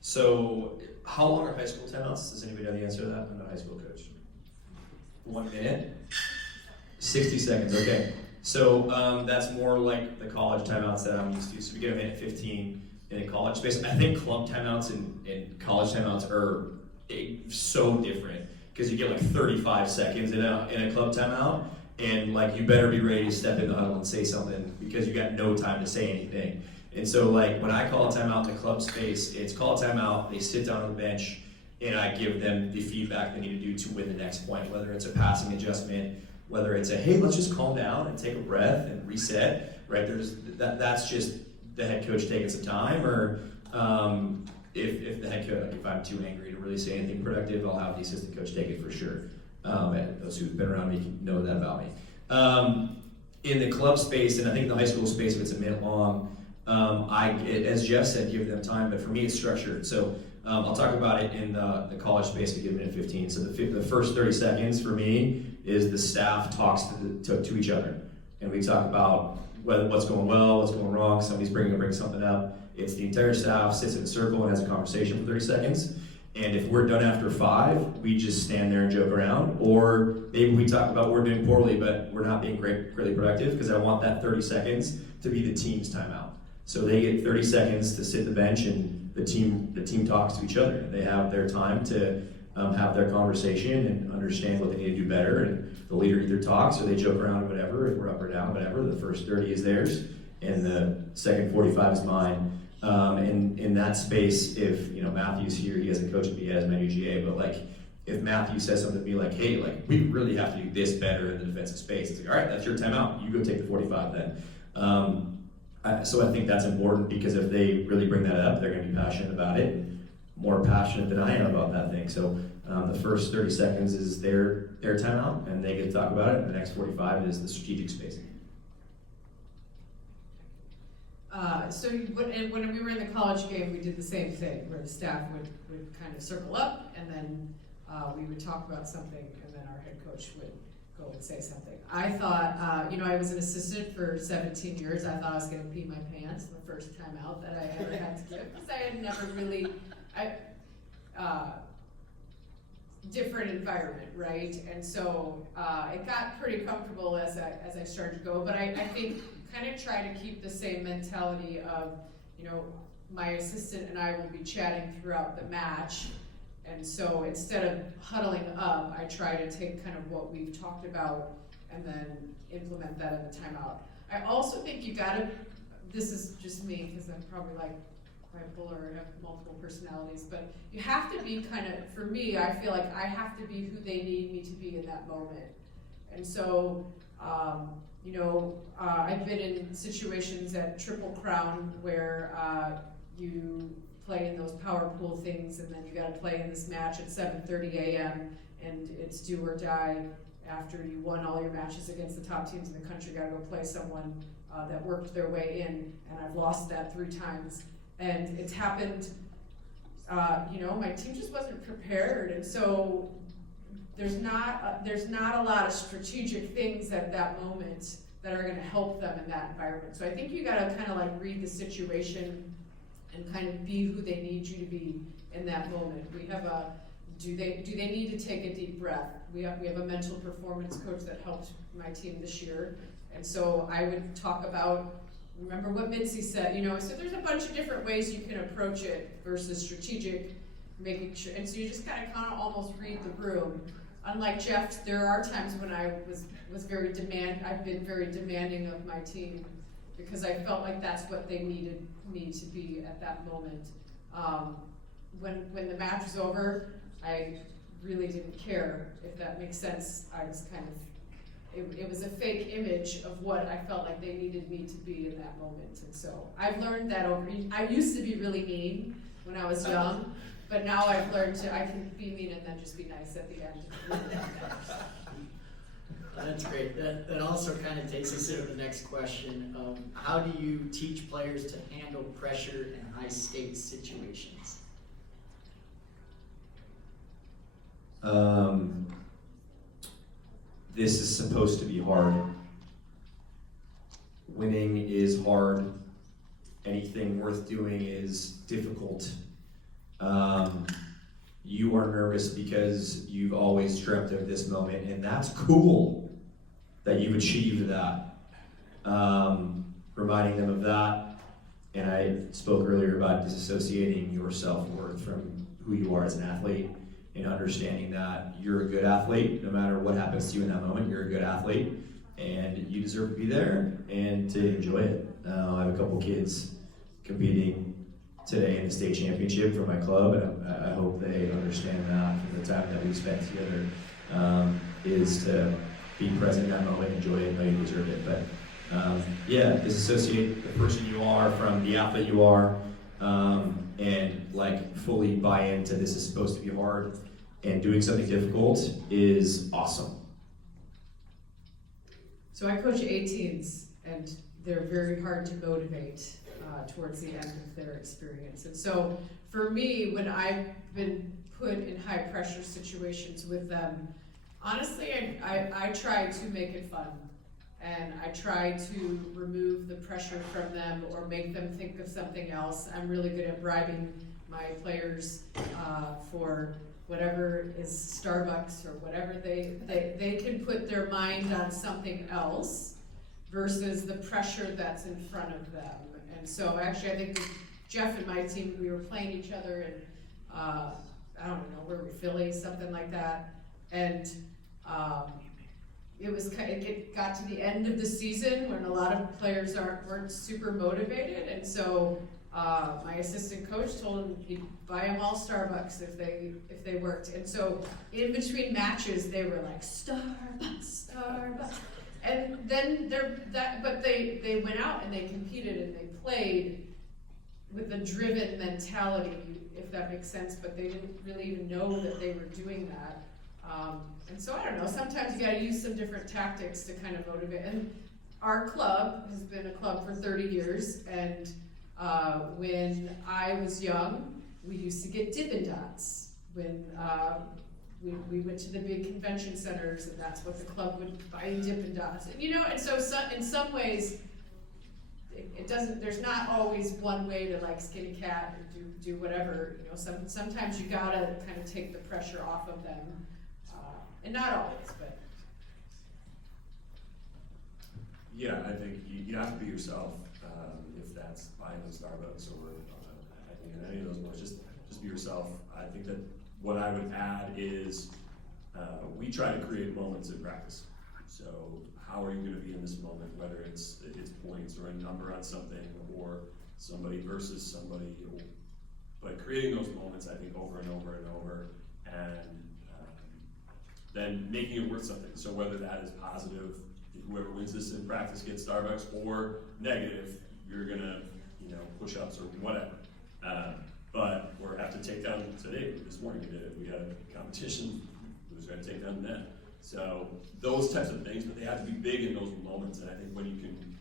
So how long are high school timeouts? Does anybody know the answer to that? I'm not a high school coach. 1 minute? 60 seconds, okay. So that's more like the college timeouts that I'm used to. So we get a minute 15 in a college space. I think club timeouts and college timeouts are so different because you get like 35 seconds in a club timeout, and like you better be ready to step in the huddle and say something because you got no time to say anything. And so like when I call a timeout in the club space, it's call a timeout, they sit down on the bench, and I give them the feedback they need to do to win the next point, whether it's a passing adjustment, whether it's a, hey, let's just calm down and take a breath and reset, right? That's just the head coach taking some time, or if the head coach, like if I'm too angry to really say anything productive, I'll have the assistant coach take it for sure. And those who've been around me know that about me. In the club space, and I think in the high school space, if it's a minute long, as Jeff said, give them time, but for me it's structured. So I'll talk about it in the college space. We give a minute 15. So the first 30 seconds for me is the staff talks to each other, and we talk about what's going well, what's going wrong. Somebody's bringing something up. It's the entire staff sits in a circle and has a conversation for 30 seconds. And if we're done after 5, we just stand there and joke around. Or maybe we talk about we're doing poorly, but we're not being greatly productive, because I want that 30 seconds to be the team's timeout. So they get 30 seconds to sit the bench, and the team talks to each other. They have their time to have their conversation and understand what they need to do better. And the leader either talks or they joke around or whatever. If we're up or down, whatever. The first 30 is theirs, and the second 45 is mine. In that space, if Matthew's here, he hasn't coached me yet as my new GA, but like if Matthew says something to me like, hey, like we really have to do this better in the defensive space, it's like, all right, that's your timeout. You go take the 45 then. So I think that's important, because if they really bring that up, they're going to be passionate about it, more passionate than I am about that thing. So the first 30 seconds is their timeout, and they get to talk about it. And the next 45 is the strategic spacing. So when we were in the college game, we did the same thing, where the staff would kind of circle up, and then we would talk about something, and then our head coach would go and say something. I thought, I was an assistant for 17 years. I thought I was going to pee my pants the first time out that I ever had to give, because I had never really, different environment, right? And so it got pretty comfortable as I started to go, but I think kind of try to keep the same mentality of, my assistant and I will be chatting throughout the match. And so instead of huddling up, I try to take kind of what we've talked about and then implement that in the timeout. I also think this is just me, because I'm probably like bipolar and have multiple personalities, but you have to be kind of, for me, I feel like I have to be who they need me to be in that moment. And so, I've been in situations at Triple Crown where you play in those power pool things, and then you got to play in this match at 7:30 a.m. and it's do or die. after you won all your matches against the top teams in the country, gotta go play someone that worked their way in, and I've lost that 3 times. And it's happened, my team just wasn't prepared, and so there's not a lot of strategic things at that moment that are gonna help them in that environment. So I think you gotta kind of like read the situation and kind of be who they need you to be in that moment. We have do they need to take a deep breath? We have a mental performance coach that helped my team this year. And so I would talk about, remember what Mitzi said, so there's a bunch of different ways you can approach it versus strategic, making sure, and so you just kind of almost read the room. Unlike Jeff, there are times when I was very I've been very demanding of my team because I felt like that's what they needed me to be at that moment. When the match was over, I really didn't care, if that makes sense. I was kind of, it was a fake image of what I felt like they needed me to be in that moment. And so I've learned that I used to be really mean when I was young, but now I've learned I can be mean and then just be nice at the end. That's great. That also kind of takes us into the next question. How do you teach players to handle pressure in high-stakes situations? This is supposed to be hard. Winning is hard. Anything worth doing is difficult. You are nervous because you've always dreamt of this moment, and that's cool that you've achieved that. Reminding them of that, and I spoke earlier about disassociating your self-worth from who you are as an athlete, and understanding that you're a good athlete. No matter what happens to you in that moment, you're a good athlete, and you deserve to be there and to enjoy it. I have a couple kids competing today in the state championship for my club, and I hope they understand that from the time that we spent together is to be present in that moment, enjoy it, know you deserve it. But disassociate the person you are from the athlete you are, and like fully buy into this is supposed to be hard, and doing something difficult is awesome. So I coach 18s, and they're very hard to motivate towards the end of their experience. And so for me, when I've been put in high pressure situations with them, honestly, I try to make it fun. And I try to remove the pressure from them or make them think of something else. I'm really good at bribing my players for whatever is Starbucks or whatever. They can put their mind on something else versus the pressure that's in front of them. And so actually I think with Jeff and my team, we were playing each other in, I don't know, where were we, Philly, something like that. And it got to the end of the season when a lot of players weren't super motivated, and so my assistant coach told him he'd buy them all Starbucks if they worked. And so in between matches they were like Starbucks, and then they went out and they competed and they played with a driven mentality, if that makes sense. But they didn't really even know that they were doing that. And so I don't know, sometimes you gotta use some different tactics to kind of motivate. And our club has been a club for 30 years, and when I was young, we used to get Dippin' Dots. When we went to the big convention centers, and that's what the club would buy, Dippin' Dots. And and so in some ways, there's not always one way to like skin a cat and do whatever. Sometimes you gotta kind of take the pressure off of them. And not always, but. Yeah, I think you have to be yourself, if that's buying them Starbucks or I think in any of those moments, just be yourself. I think that what I would add is we try to create moments in practice. So how are you going to be in this moment, whether it's points or a number on something or somebody versus somebody, but creating those moments I think over and over and over, and then making it worth something. So whether that is positive, whoever wins this in practice gets Starbucks, or negative, you're gonna, push-ups or whatever. Or have to take down today. This morning we did it. We had a competition. Who's going to take down the net? So those types of things, but they have to be big in those moments. And I think when you can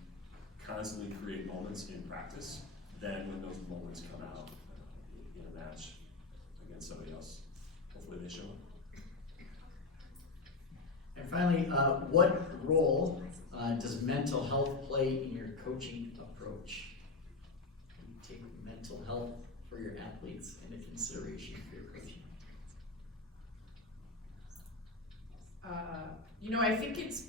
constantly create moments in practice, then when those moments come out in a match against somebody else, hopefully they show up. And finally, what role does mental health play in your coaching approach? You take mental health for your athletes into consideration for your coaching. I think it's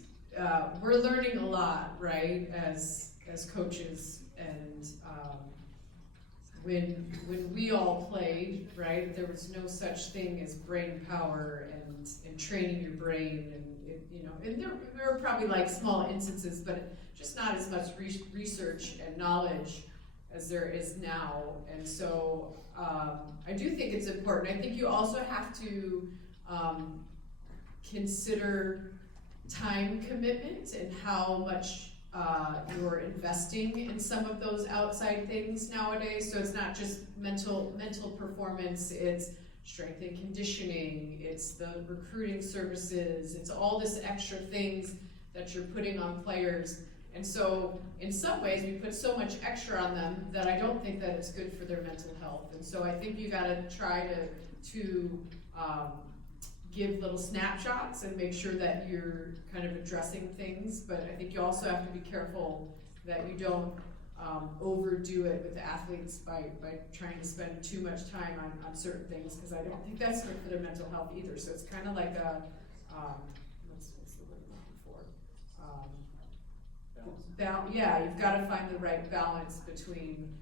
we're learning a lot, right, as coaches, and when we all played, right, there was no such thing as brain power and training your brain, and and there were probably like small instances, but just not as much research and knowledge as there is now. And so I do think it's important. I think you also have to consider time commitment and how much you're investing in some of those outside things nowadays. So it's not just mental performance, it's strength and conditioning, it's the recruiting services, it's all this extra things that you're putting on players. And so in some ways we put so much extra on them that I don't think that it's good for their mental health. And so I think you gotta try to give little snapshots and make sure that you're kind of addressing things, but I think you also have to be careful that you don't overdo it with the athletes by trying to spend too much time on certain things, because I don't think that's good for their mental health either. So it's kind of like a, what's the word I'm looking for? Yeah, you've got to find the right balance between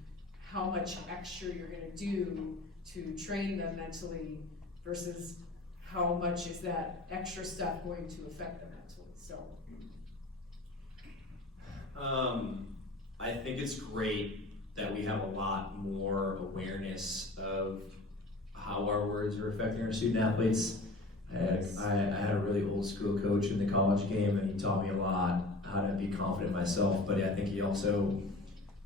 how much extra you're going to do to train them mentally versus how much is that extra stuff going to affect them mentally. So I think it's great that we have a lot more awareness of how our words are affecting our student athletes. I had a really old school coach in the college game, and he taught me a lot how to be confident in myself, but I think he also,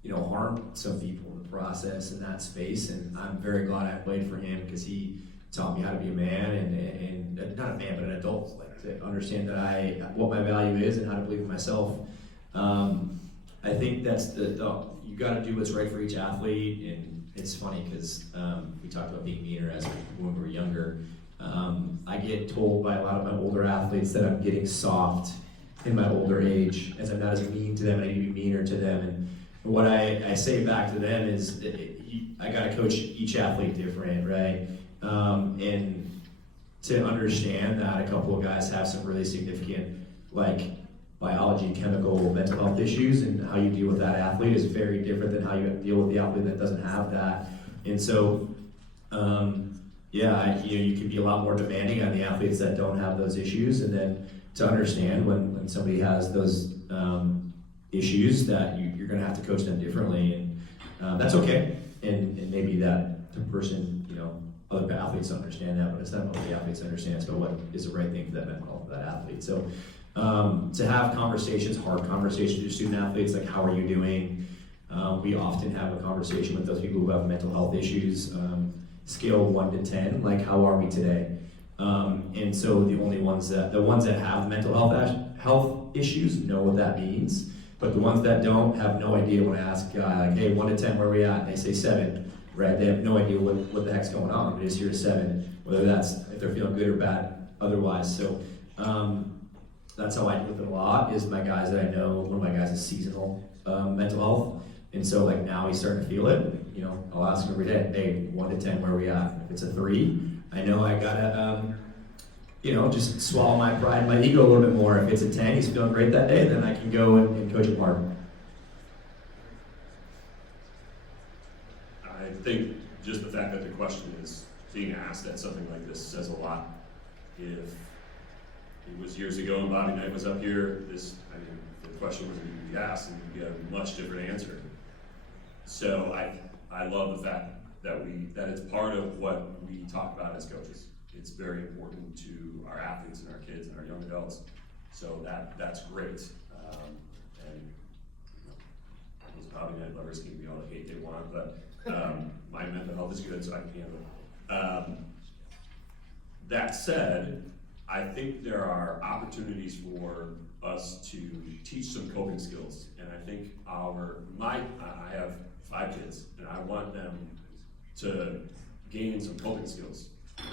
harmed some people in the process in that space, and I'm very glad I played for him because he taught me how to be a man and not a man, but an adult, like to understand that what my value is and how to believe in myself. I think that's you got to do what's right for each athlete, and it's funny because we talked about being meaner when we were younger. I get told by a lot of my older athletes that I'm getting soft in my older age, as I'm not as mean to them, and I need to be meaner to them. And what I say back to them is, I got to coach each athlete different, right? And to understand that a couple of guys have some really significant, like, biology, chemical, mental health issues, and how you deal with that athlete is very different than how you deal with the athlete that doesn't have that. And so, you can be a lot more demanding on the athletes that don't have those issues, and then to understand when somebody has those issues that you're going to have to coach them differently, and that's okay. And maybe that the person, other athletes don't understand that, but it's not what the athletes understand. It's about what is the right thing for that mental health for that athlete. So to have conversations, hard conversations with your student athletes, like how are you doing? We often have a conversation with those people who have mental health issues, scale 1 to 10, like how are we today? And so the ones that have mental health issues know what that means, but the ones that don't have no idea. When I ask a guy, like, hey, 1 to 10, where are we at? And they say 7, right? They have no idea what the heck's going on. They just hear 7, whether that's if they're feeling good or bad otherwise. So that's how I deal with it a lot, is my guys that I know. One of my guys is seasonal mental health, and so like now he's starting to feel it. I'll ask him every day, hey, 1 to 10, where are we at? If it's a 3, I know I gotta just swallow my pride and my ego a little bit more. If it's a 10, he's feeling great that day, then I can go and coach him hard. I think just the fact that the question is being asked at something like this says a lot. If it was years ago and Bobby Knight was up here, the question was going to be asked and you'd get a much different answer. So I love the fact that it's part of what we talk about as coaches. It's very important to our athletes and our kids and our young adults. So that's great. And those Bobby Knight lovers can be all the hate they want, but my mental health is good, so I can handle it. That said, I think there are opportunities for us to teach some coping skills, and I think I have 5 kids, and I want them to gain some coping skills.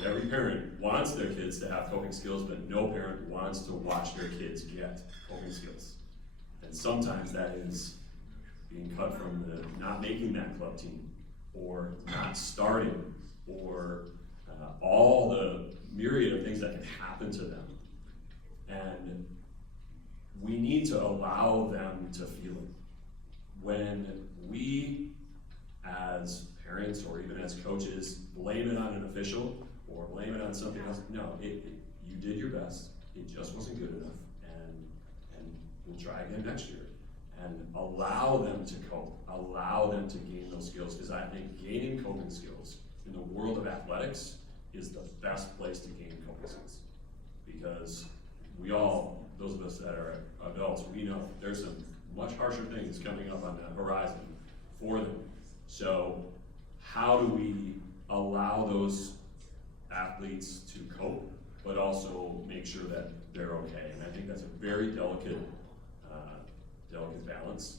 Every parent wants their kids to have coping skills, but no parent wants to watch their kids get coping skills. And sometimes that is being cut from not making that club team, or not starting, or all the myriad of things that can happen to them. And we need to allow them to feel it. When we, as parents or even as coaches, blame it on an official or blame it on something else, no, you did your best, it just wasn't good enough, and we'll try again next year. And allow them to cope, allow them to gain those skills, because I think gaining coping skills in the world of athletics is the best place to gain coping skills. Because we all, those of us that are adults, we know there's some much harsher things coming up on the horizon for them. So how do we allow those athletes to cope, but also make sure that they're okay? And I think that's a very delicate balance.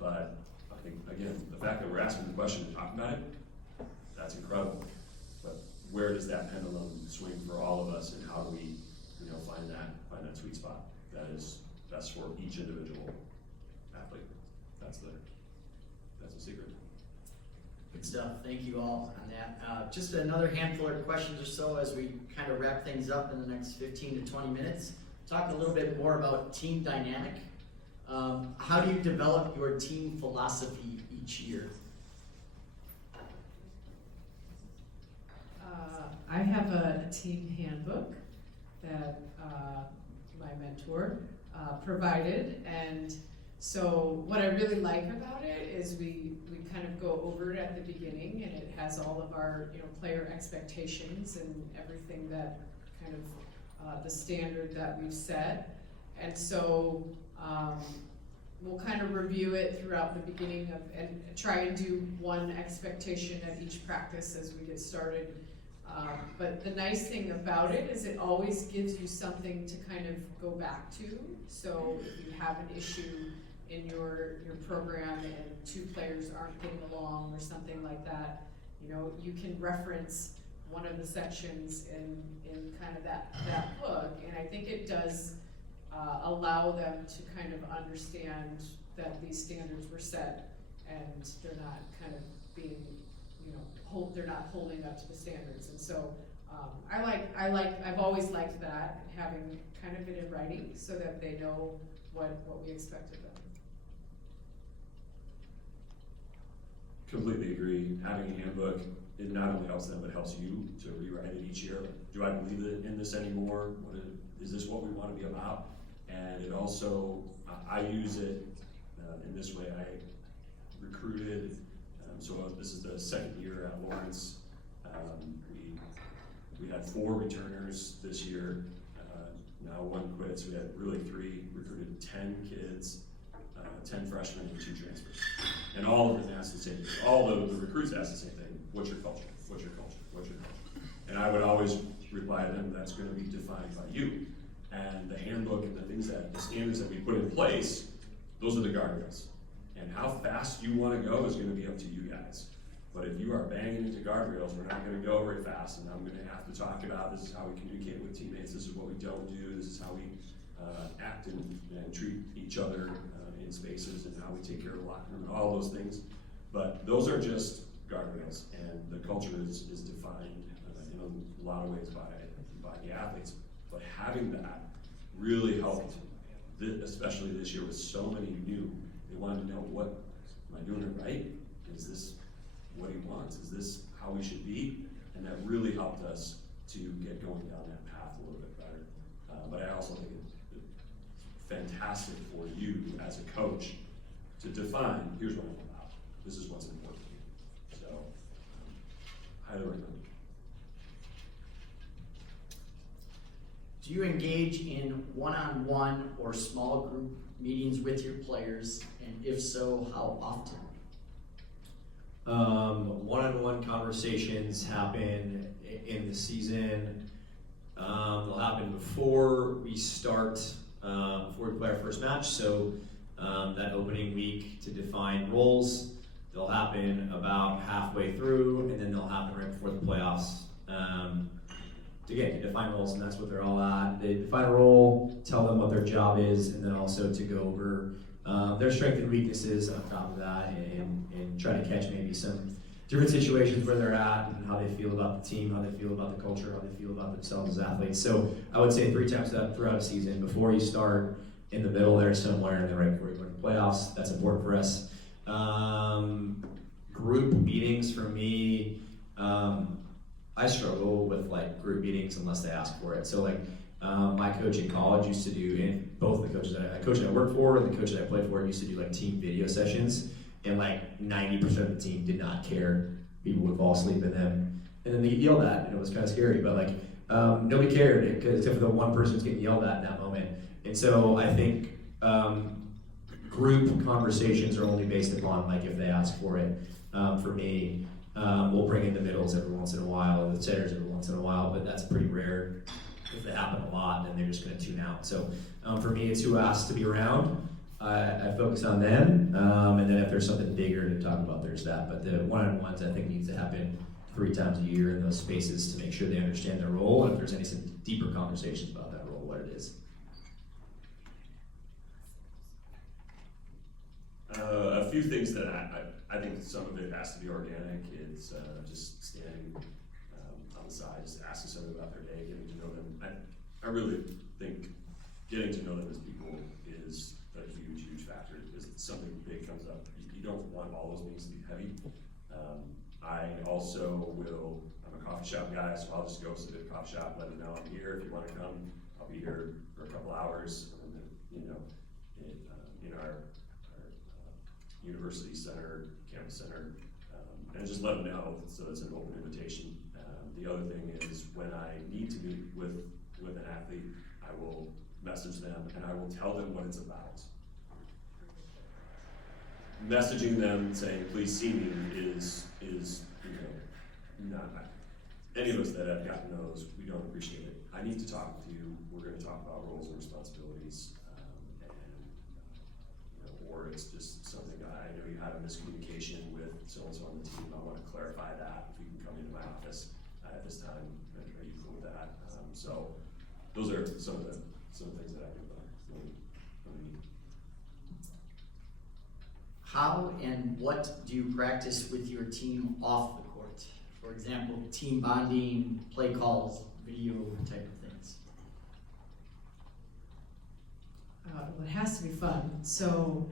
But I think, again, the fact that we're asking the question and talking about it, that's incredible. But where does that pendulum swing for all of us, and how do we, find that sweet spot that is best for each individual athlete? That's a secret. Good stuff. Thank you all on that. Just another handful of questions or so as we kind of wrap things up in the next 15 to 20 minutes. Talk a little bit more about team dynamic. How do you develop your team philosophy each year? I have a team handbook that my mentor provided, and so what I really like about it is we kind of go over it at the beginning, and it has all of our player expectations and everything that kind of the standard that we've set, and so we'll kind of review it throughout the beginning and try and do one expectation at each practice as we get started. But the nice thing about it is it always gives you something to kind of go back to. So if you have an issue in your program and 2 players aren't getting along or something like that, you can reference one of the sections in kind of that book. And I think it does allow them to kind of understand that these standards were set and they're not kind of being, they're not holding up to the standards. And so I've always liked that, having kind of it in writing so that they know what we expect of them. Completely agree. Having a handbook, it not only helps them, but helps you to rewrite it each year. Do I believe in this anymore? Is this what we want to be about? And it also, I use it in this way. I recruited, so this is the 2nd year at Lawrence. We had 4 returners this year. Now 1 quit, so we had really 3, recruited 10 kids, 10 freshmen and 2 transfers. And all of them asked the same thing. All the recruits asked the same thing. What's your culture? What's your culture? What's your culture? And I would always reply to them, that's going to be defined by you. And the handbook and the standards that we put in place, those are the guardrails. And how fast you want to go is going to be up to you guys. But if you are banging into guardrails, we're not going to go very fast, and I'm going to have to talk about this is how we communicate with teammates, this is what we don't do, this is how we act and treat each other in spaces, and how we take care of the locker room, and all those things. But those are just guardrails, and the culture is defined in a lot of ways by the athletes. But having that really helped, especially this year with so many new. They wanted to know, am I doing it right? Is this what he wants? Is this how we should be? And that really helped us to get going down that path a little bit better. But I also think it's fantastic for you as a coach to define, here's what I'm about. This is what's important to me. So, highly recommend it. Do you engage in one-on-one or small group meetings with your players, and if so, how often? One-on-one conversations happen in the season They'll happen before we start, before we play our first match. So that opening week to define roles, they'll happen about halfway through, and then they'll happen right before the playoffs. To define roles, and that's what they're all at. They define a role, tell them what their job is, and then also to go over their strengths and weaknesses on top of that, and try to catch maybe some different situations where they're at and how they feel about the team, how they feel about the culture, how they feel about themselves as athletes. So I would say 3 times throughout a season, before you start, in the middle there somewhere, and then right before you go to the playoffs. That's important for us. Group meetings for me, I struggle with like group meetings unless they ask for it. So like my coach in college used to do, and both the coaches that I worked for and the coach that I played for used to do like team video sessions, and like 90% of the team did not care. People would fall asleep in them, and then they get yelled at, and it was kind of scary. But like nobody cared except for the one person who's getting yelled at in that moment. And so I think group conversations are only based upon like if they ask for it. For me, we'll bring in the middles every once in a while, the centers every once in a while, but that's pretty rare. If they happen a lot, then they're just going to tune out. So for me, it's who asks to be around. I focus on them, and then if there's something bigger to talk about, there's that. But the one-on-ones, I think, needs to happen 3 times a year in those spaces to make sure they understand their role, and if there's any some deeper conversations about that role, what it is. A few things that I think some of it has to be organic. It's just standing on the side, just asking somebody about their day, getting to know them. I really think getting to know them as people is a huge factor. Because something big comes up, you don't want all those meetings to be heavy. I also I'm a coffee shop guy, so I'll just go sit at a coffee shop, let them know I'm here. If you want to come, I'll be here for a couple hours. And then, in our university center, campus center, and just let them know, so it's an open invitation. The other thing is when I need to meet with an athlete, I will message them and I will tell them what it's about. Messaging them saying, please see me is not, any of us that have gotten those, we don't appreciate it. I need to talk with you, we're gonna talk about roles and responsibilities, or it's just something, I know you had a miscommunication with so-and-so on the team, I want to clarify that, if you can come into my office at this time, are you cool with that? So those are some of the things that I do when we meet. How and what do you practice with your team off the court? For example, team bonding, play calls, video type of things. Well, it has to be fun. So,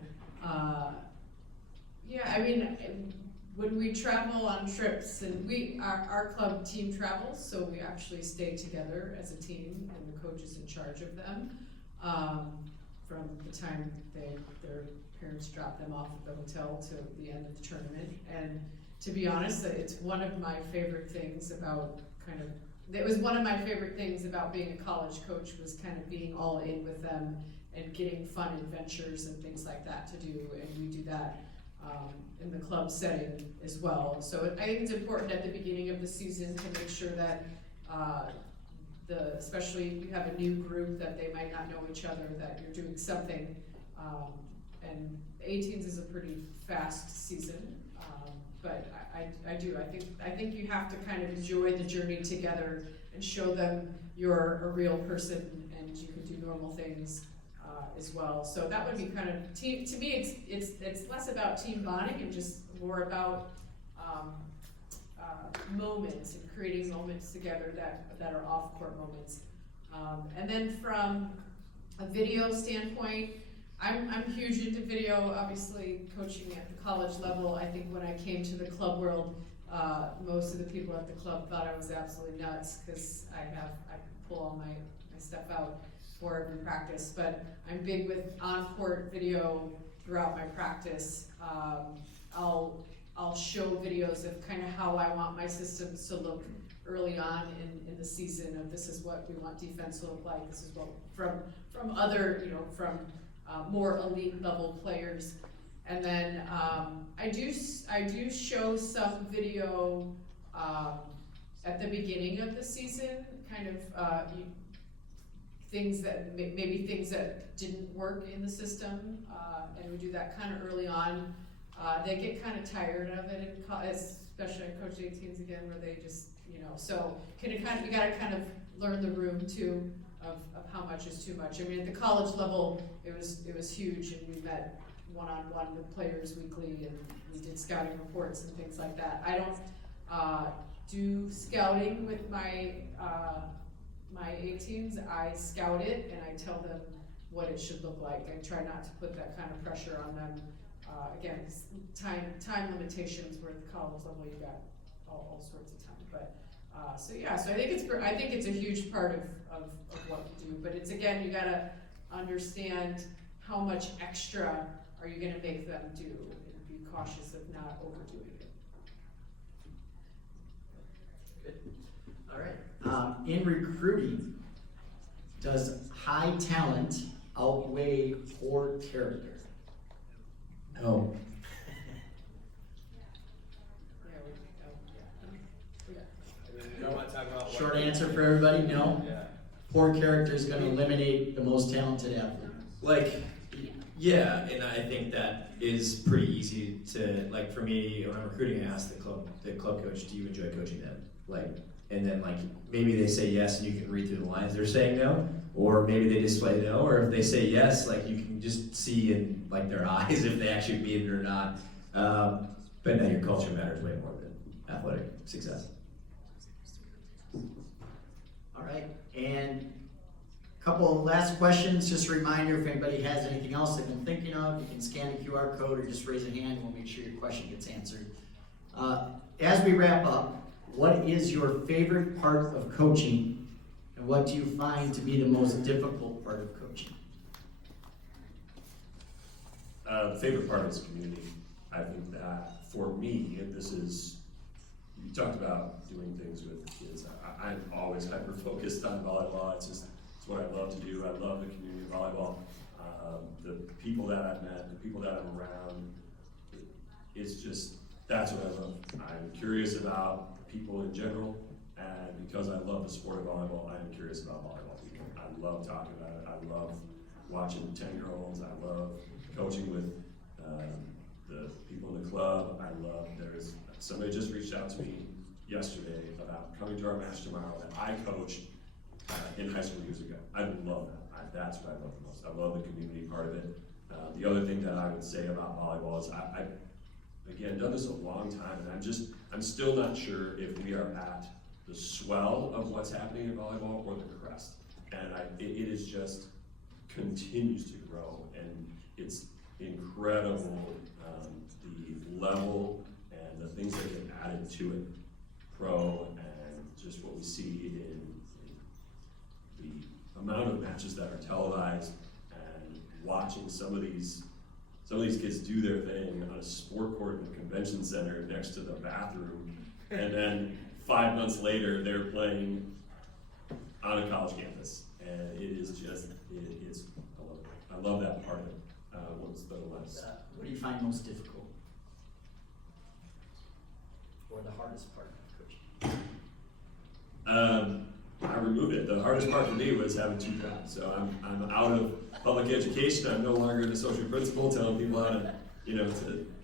when we travel on trips, and our club team travels, so we actually stay together as a team, and the coach is in charge of them from the time their parents drop them off at the hotel to the end of the tournament. And to be honest, it's one of my favorite things about it was one of my favorite things about being a college coach, was kind of being all in with them and getting fun adventures and things like that to do, and we do that in the club setting as well. So I think it's important at the beginning of the season to make sure that especially if you have a new group that they might not know each other, that you're doing something. And 18s is a pretty fast season, but I think you have to kind of enjoy the journey together and show them you're a real person and you can do normal things as well. So that would be kind of team. To me, it's less about team bonding and just more about moments and creating moments together that are off-court moments. And then from a video standpoint, I'm huge into video. Obviously, coaching at the college level, I think when I came to the club world, most of the people at the club thought I was absolutely nuts because I pull all my stuff out for every practice. But I'm big with on-court video throughout my practice. I'll show videos of kind of how I want my systems to look early on in the season. Of this is what we want defense to look like. This is what from other from more elite level players. And then I do show some video at the beginning of the season, kind of, things that, maybe things that didn't work in the system, and we do that kind of early on. They get kind of tired of it, especially I coach 18s again, where they just, so you gotta kind of learn the room too, of how much is too much. I mean, at the college level, it was huge, and we met one-on-one with players weekly, and we did scouting reports and things like that. I don't do scouting with my 18s. I scout it and I tell them what it should look like. I try not to put that kind of pressure on them. Again, time limitations, where at the college level you got all sorts of time. But so I think it's a huge part of what we do. But it's, again, you gotta understand how much extra are you gonna make them do, and be cautious of not overdoing it. Good. All right. In recruiting, does high talent outweigh poor character? No. You don't want to talk about what- Short answer for everybody, no. Yeah. Poor character is going to eliminate the most talented athlete. Like, yeah, and I think that is pretty easy to, like, for me, when I'm recruiting, I ask the club coach, do you enjoy coaching them? Like, and then, like, maybe they say yes, and you can read through the lines they're saying no, or maybe they just say no, or if they say yes, like, you can just see in, like, their eyes if they actually mean it or not. But no, your culture matters way more than athletic success. All right, and a couple of last questions. Just a reminder, if anybody has anything else they've been thinking of, you can scan the QR code or just raise a hand and we'll make sure your question gets answered. As we wrap up, what is your favorite part of coaching, and what do you find to be the most difficult part of coaching? The favorite part is community. I think that for me, this is, you talked about doing things with kids. I'm always hyper-focused on volleyball. It's what I love to do. I love the community of volleyball. The people that I've met, the people that I'm around, it's just, that's what I love. I'm curious about people in general, and because I love the sport of volleyball, I'm curious about volleyball people. I love talking about it. I love watching 10-year-olds. I love coaching with the people in the club. There's somebody just reached out to me yesterday about coming to our match tomorrow that I coached in high school years ago. I love that. That's what I love the most. I love the community part of it. The other thing that I would say about volleyball is I've again done this a long time, and I'm still not sure if we are at the swell of what's happening in volleyball or the crest. And it is just continues to grow, and it's incredible the level and the things that get added to it, pro, and just what we see in the amount of matches that are televised, and watching some of these kids do their thing on a sport court in the convention center next to the bathroom, and then 5 months later they're playing on a college campus, and it is just, I love that part of it. What's the less? What do you find most difficult? Or the hardest part of coaching? I removed it. The hardest part for me was having 2 jobs. So I'm out of public education. I'm no longer the social principal telling people how to,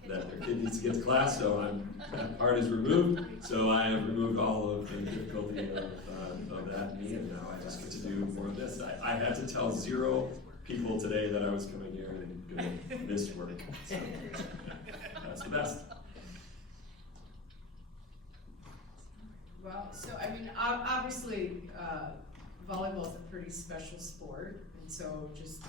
that their kid needs to get to class. So that part is removed. So I have removed all of the difficulty of that in me, and now I just get to do more of this. I had to tell 0 people today that I was coming here and doing this work. So that's the best. Well, so I mean, obviously, volleyball is a pretty special sport, and so just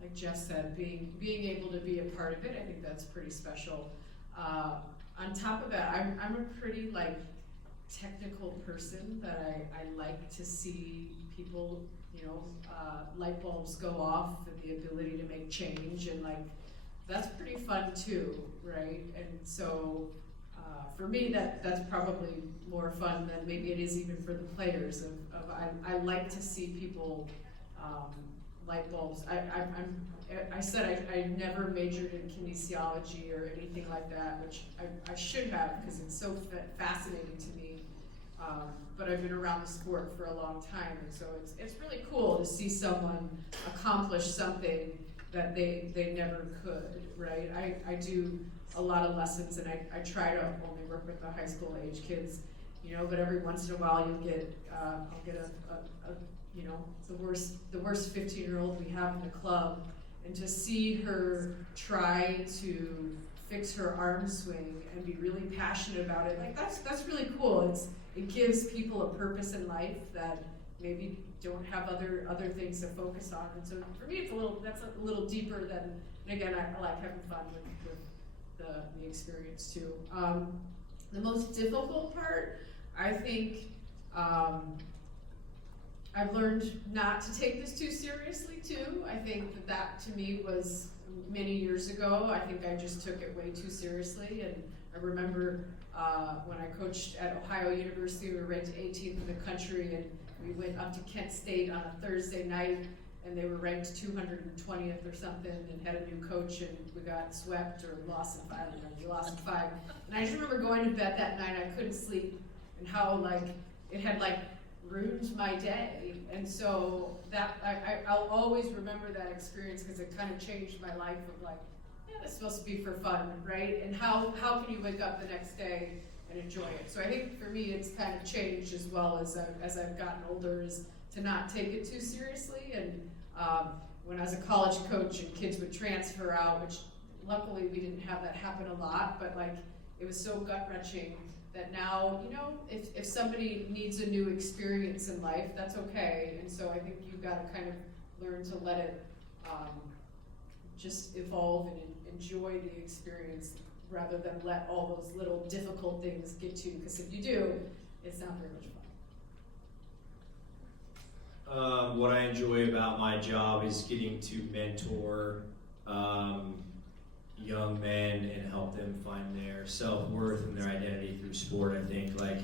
like Jeff said, being able to be a part of it, I think that's pretty special. On top of that, I'm a pretty technical person that I like to see people, light bulbs go off, and the ability to make change, and that's pretty fun too, right? And so. For me, that's probably more fun than maybe it is even for the players. I like to see people light bulbs. I said I never majored in kinesiology or anything like that, which I should have, because it's so fascinating to me. but I've been around the sport for a long time, and so it's really cool to see someone accomplish something that they never could, right? I do a lot of lessons, and I try to only work with the high school age kids, you know, but every once in a while you'll get, I'll get a you know, the worst 15-year-old we have in the club, and to see her try to fix her arm swing and be really passionate about it, like that's really cool. It gives people a purpose in life that maybe don't have other things to focus on. And so for me, that's a little deeper than. And again, I like having fun with the experience too. The most difficult part, I think, I've learned not to take this too seriously too. I think that to me was many years ago. I think I just took it way too seriously, and I remember when I coached at Ohio University, we were ranked 18th in the country, and we went up to Kent State on a Thursday night, and they were ranked 220th or something, and had a new coach, and we got swept or lost in 5, and we lost in 5. And I just remember going to bed that night, I couldn't sleep, and how like it had like ruined my day. And so that I'll always remember that experience, because it kind of changed my life of like, yeah, it's supposed to be for fun, right? And how can you wake up the next day and enjoy it? So I think for me it's kind of changed as well as I've gotten older, is to not take it too seriously. And when I was a college coach and kids would transfer out, which luckily we didn't have that happen a lot, but like it was so gut-wrenching that now, you know, if somebody needs a new experience in life, that's okay. And so I think you've got to kind of learn to let it just evolve and enjoy the experience, rather than let all those little difficult things get to you, because if you do, it's not very much fun. What I enjoy about my job is getting to mentor young men and help them find their self-worth and their identity through sport. I think, like,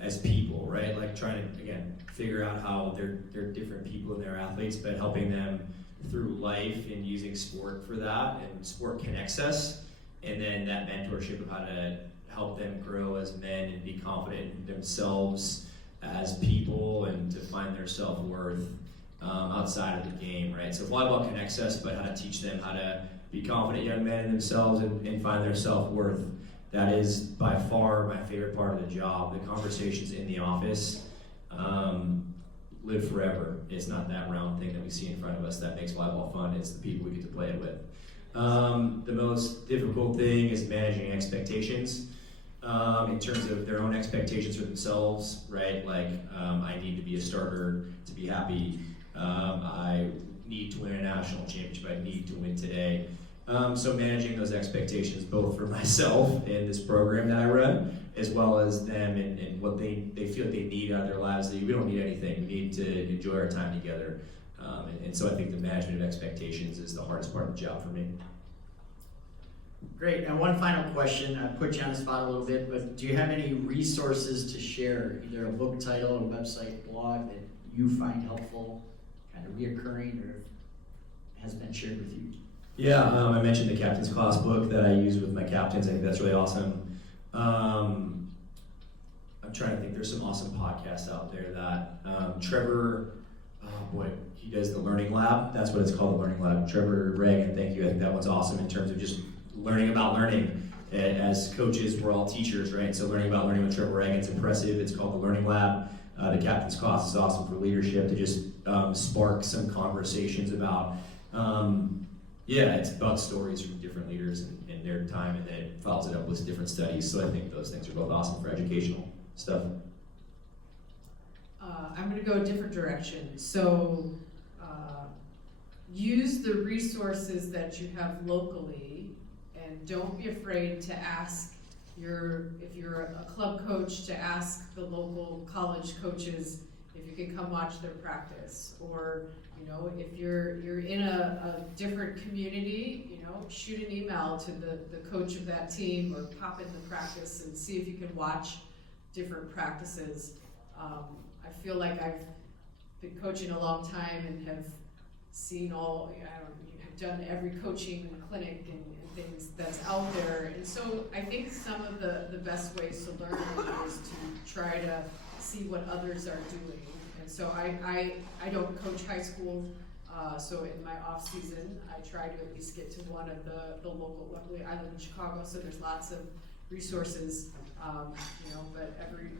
as people, right? Like trying to, again, figure out how they're different people and they're athletes, but helping them through life and using sport for that. And sport connects us, and then that mentorship of how to help them grow as men and be confident in themselves as people, and to find their self-worth outside of the game, right? So volleyball connects us, but how to teach them how to be confident young men in themselves and find their self-worth. That is by far my favorite part of the job. The conversations in the office live forever. It's not that round thing that we see in front of us that makes volleyball fun. It's the people we get to play it with. The most difficult thing is managing expectations in terms of their own expectations for themselves, right? Like, I need to be a starter to be happy. I need to win a national championship. I need to win today. So managing those expectations, both for myself and this program that I run, as well as them and what they feel like they need out of their lives. We don't need anything. We need to enjoy our time together. And so I think the management of expectations is the hardest part of the job for me. Great, and one final question, I put you on the spot a little bit, but do you have any resources to share, either a book title, a website, blog that you find helpful, kind of reoccurring, or has been shared with you? Yeah, I mentioned the Captain's Class book that I use with my captains. I think that's really awesome. I'm trying to think, there's some awesome podcasts out there that Trevor, he does the Learning Lab. That's what it's called, the Learning Lab. Trevor Reagan, thank you. I think that one's awesome in terms of just learning about learning. As coaches, we're all teachers, right? So learning about learning with Trevor Reagan is impressive. It's called the Learning Lab. The Captain's Class is awesome for leadership, to just spark some conversations about, it's about stories from different leaders and their time, and then it follows it up with different studies. So I think those things are both awesome for educational stuff. I'm going to go a different direction. So use the resources that you have locally, and don't be afraid to ask if you're a club coach, to ask the local college coaches if you can come watch their practice. Or, you know, if you're in a different community, you know, shoot an email to the coach of that team, or pop in the practice and see if you can watch different practices. I feel like I've been coaching a long time and have seen have done every coaching clinic and things that's out there. And so I think some of the best ways to learn is to try to see what others are doing. And so I don't coach high school, so in my off season, I try to at least get to one of the local, luckily I live in Chicago, so there's lots of resources, but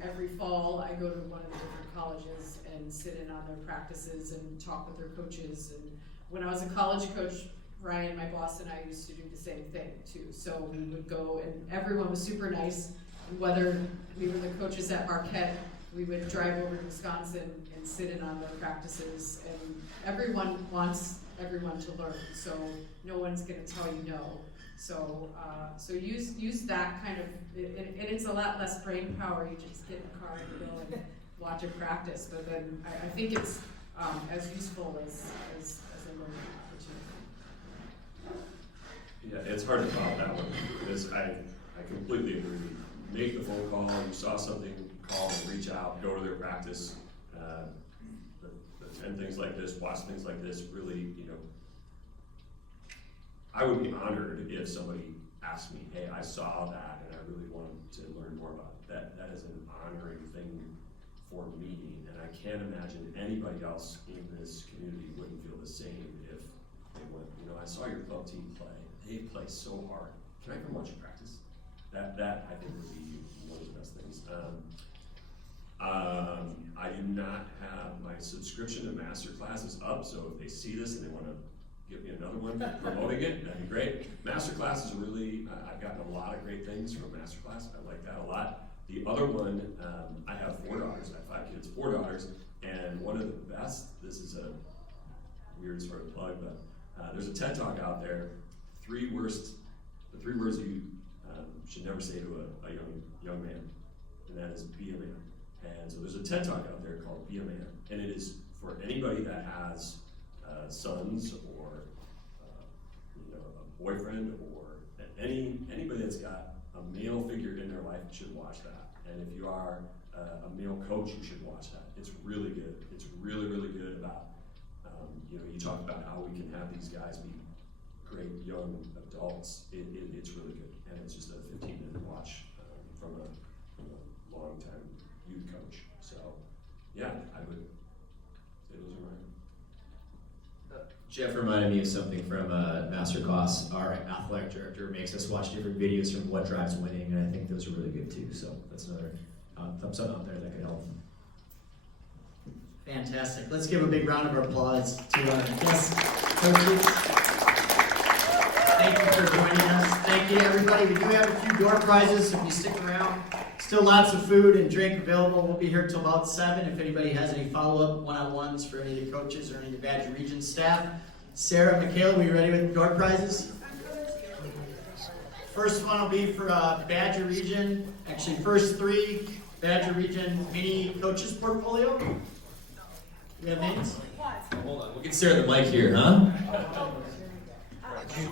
every fall I go to one of the different colleges and sit in on their practices and talk with their coaches. And when I was a college coach, Ryan, my boss, and I used to do the same thing too. So we would go, and everyone was super nice. And whether we were the coaches at Marquette, we would drive over to Wisconsin and sit in on their practices. And everyone wants everyone to learn, so no one's going to tell you no. So use that kind of, and it's a lot less brain power. You just get in the car and go and watch a practice. But then I think it's as useful as a learning opportunity. Yeah, it's hard to follow that one, because I completely agree. Make the phone call, you saw something, call and reach out, go to their practice. Attend things like this, watch things like this, really, I would be honored if somebody asked me, hey, I saw that and I really wanted to learn more about it. That is an honoring thing for me, and I can't imagine anybody else in this community wouldn't feel the same if they went, I saw your club team play. They play so hard. Can I come watch you practice? That I think would be one of the best things. I do not have my subscription to Masterclass is up, so if they see this and they want to give me another one promoting it, that'd be great. Masterclass is really, I've gotten a lot of great things from Masterclass. I like that a lot. The other one, I have 4 daughters. I have 5 kids, 4 daughters, and one of the best, this is a weird sort of plug, but there's a TED Talk out there, the 3 words you should never say to a young man, and that is be a man. And so there's a TED Talk out there called Be a Man, and it is for anybody that has sons or a boyfriend or anybody that's got a male figure in their life should watch that. And if you are a male coach, you should watch that. It's really good. It's really, really good about, you talk about how we can have these guys be great young adults. It's really good, and it's just a 15-minute watch from a long-time youth coach. So, yeah, I would say those are mine. Jeff reminded me of something from Masterclass. Our athletic director makes us watch different videos from What Drives Winning, and I think those are really good too. So that's another thumbs up out there that could help. Fantastic. Let's give a big round of applause to our guest coaches. Thank you for joining us. Thank you to everybody. We do have a few door prizes, so if you stick around, still lots of food and drink available. We'll be here till about 7 if anybody has any follow-up one-on-ones for any of the coaches or any of the Badger Region staff. Sarah, Michaela, are you ready with the door prizes? First one will be for Badger Region. Actually, first 3 Badger Region mini coaches portfolio. We have names? Hold on, we'll get Sarah the mic here, huh?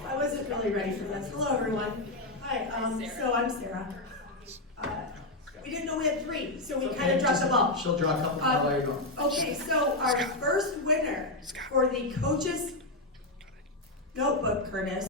I wasn't really ready for this. Hello, everyone. Hi, so I'm Sarah. We didn't know we had 3, so we kind of dropped them off. She'll draw a couple more while you're going. Okay, so our first winner for the coaches notebook, Curtis,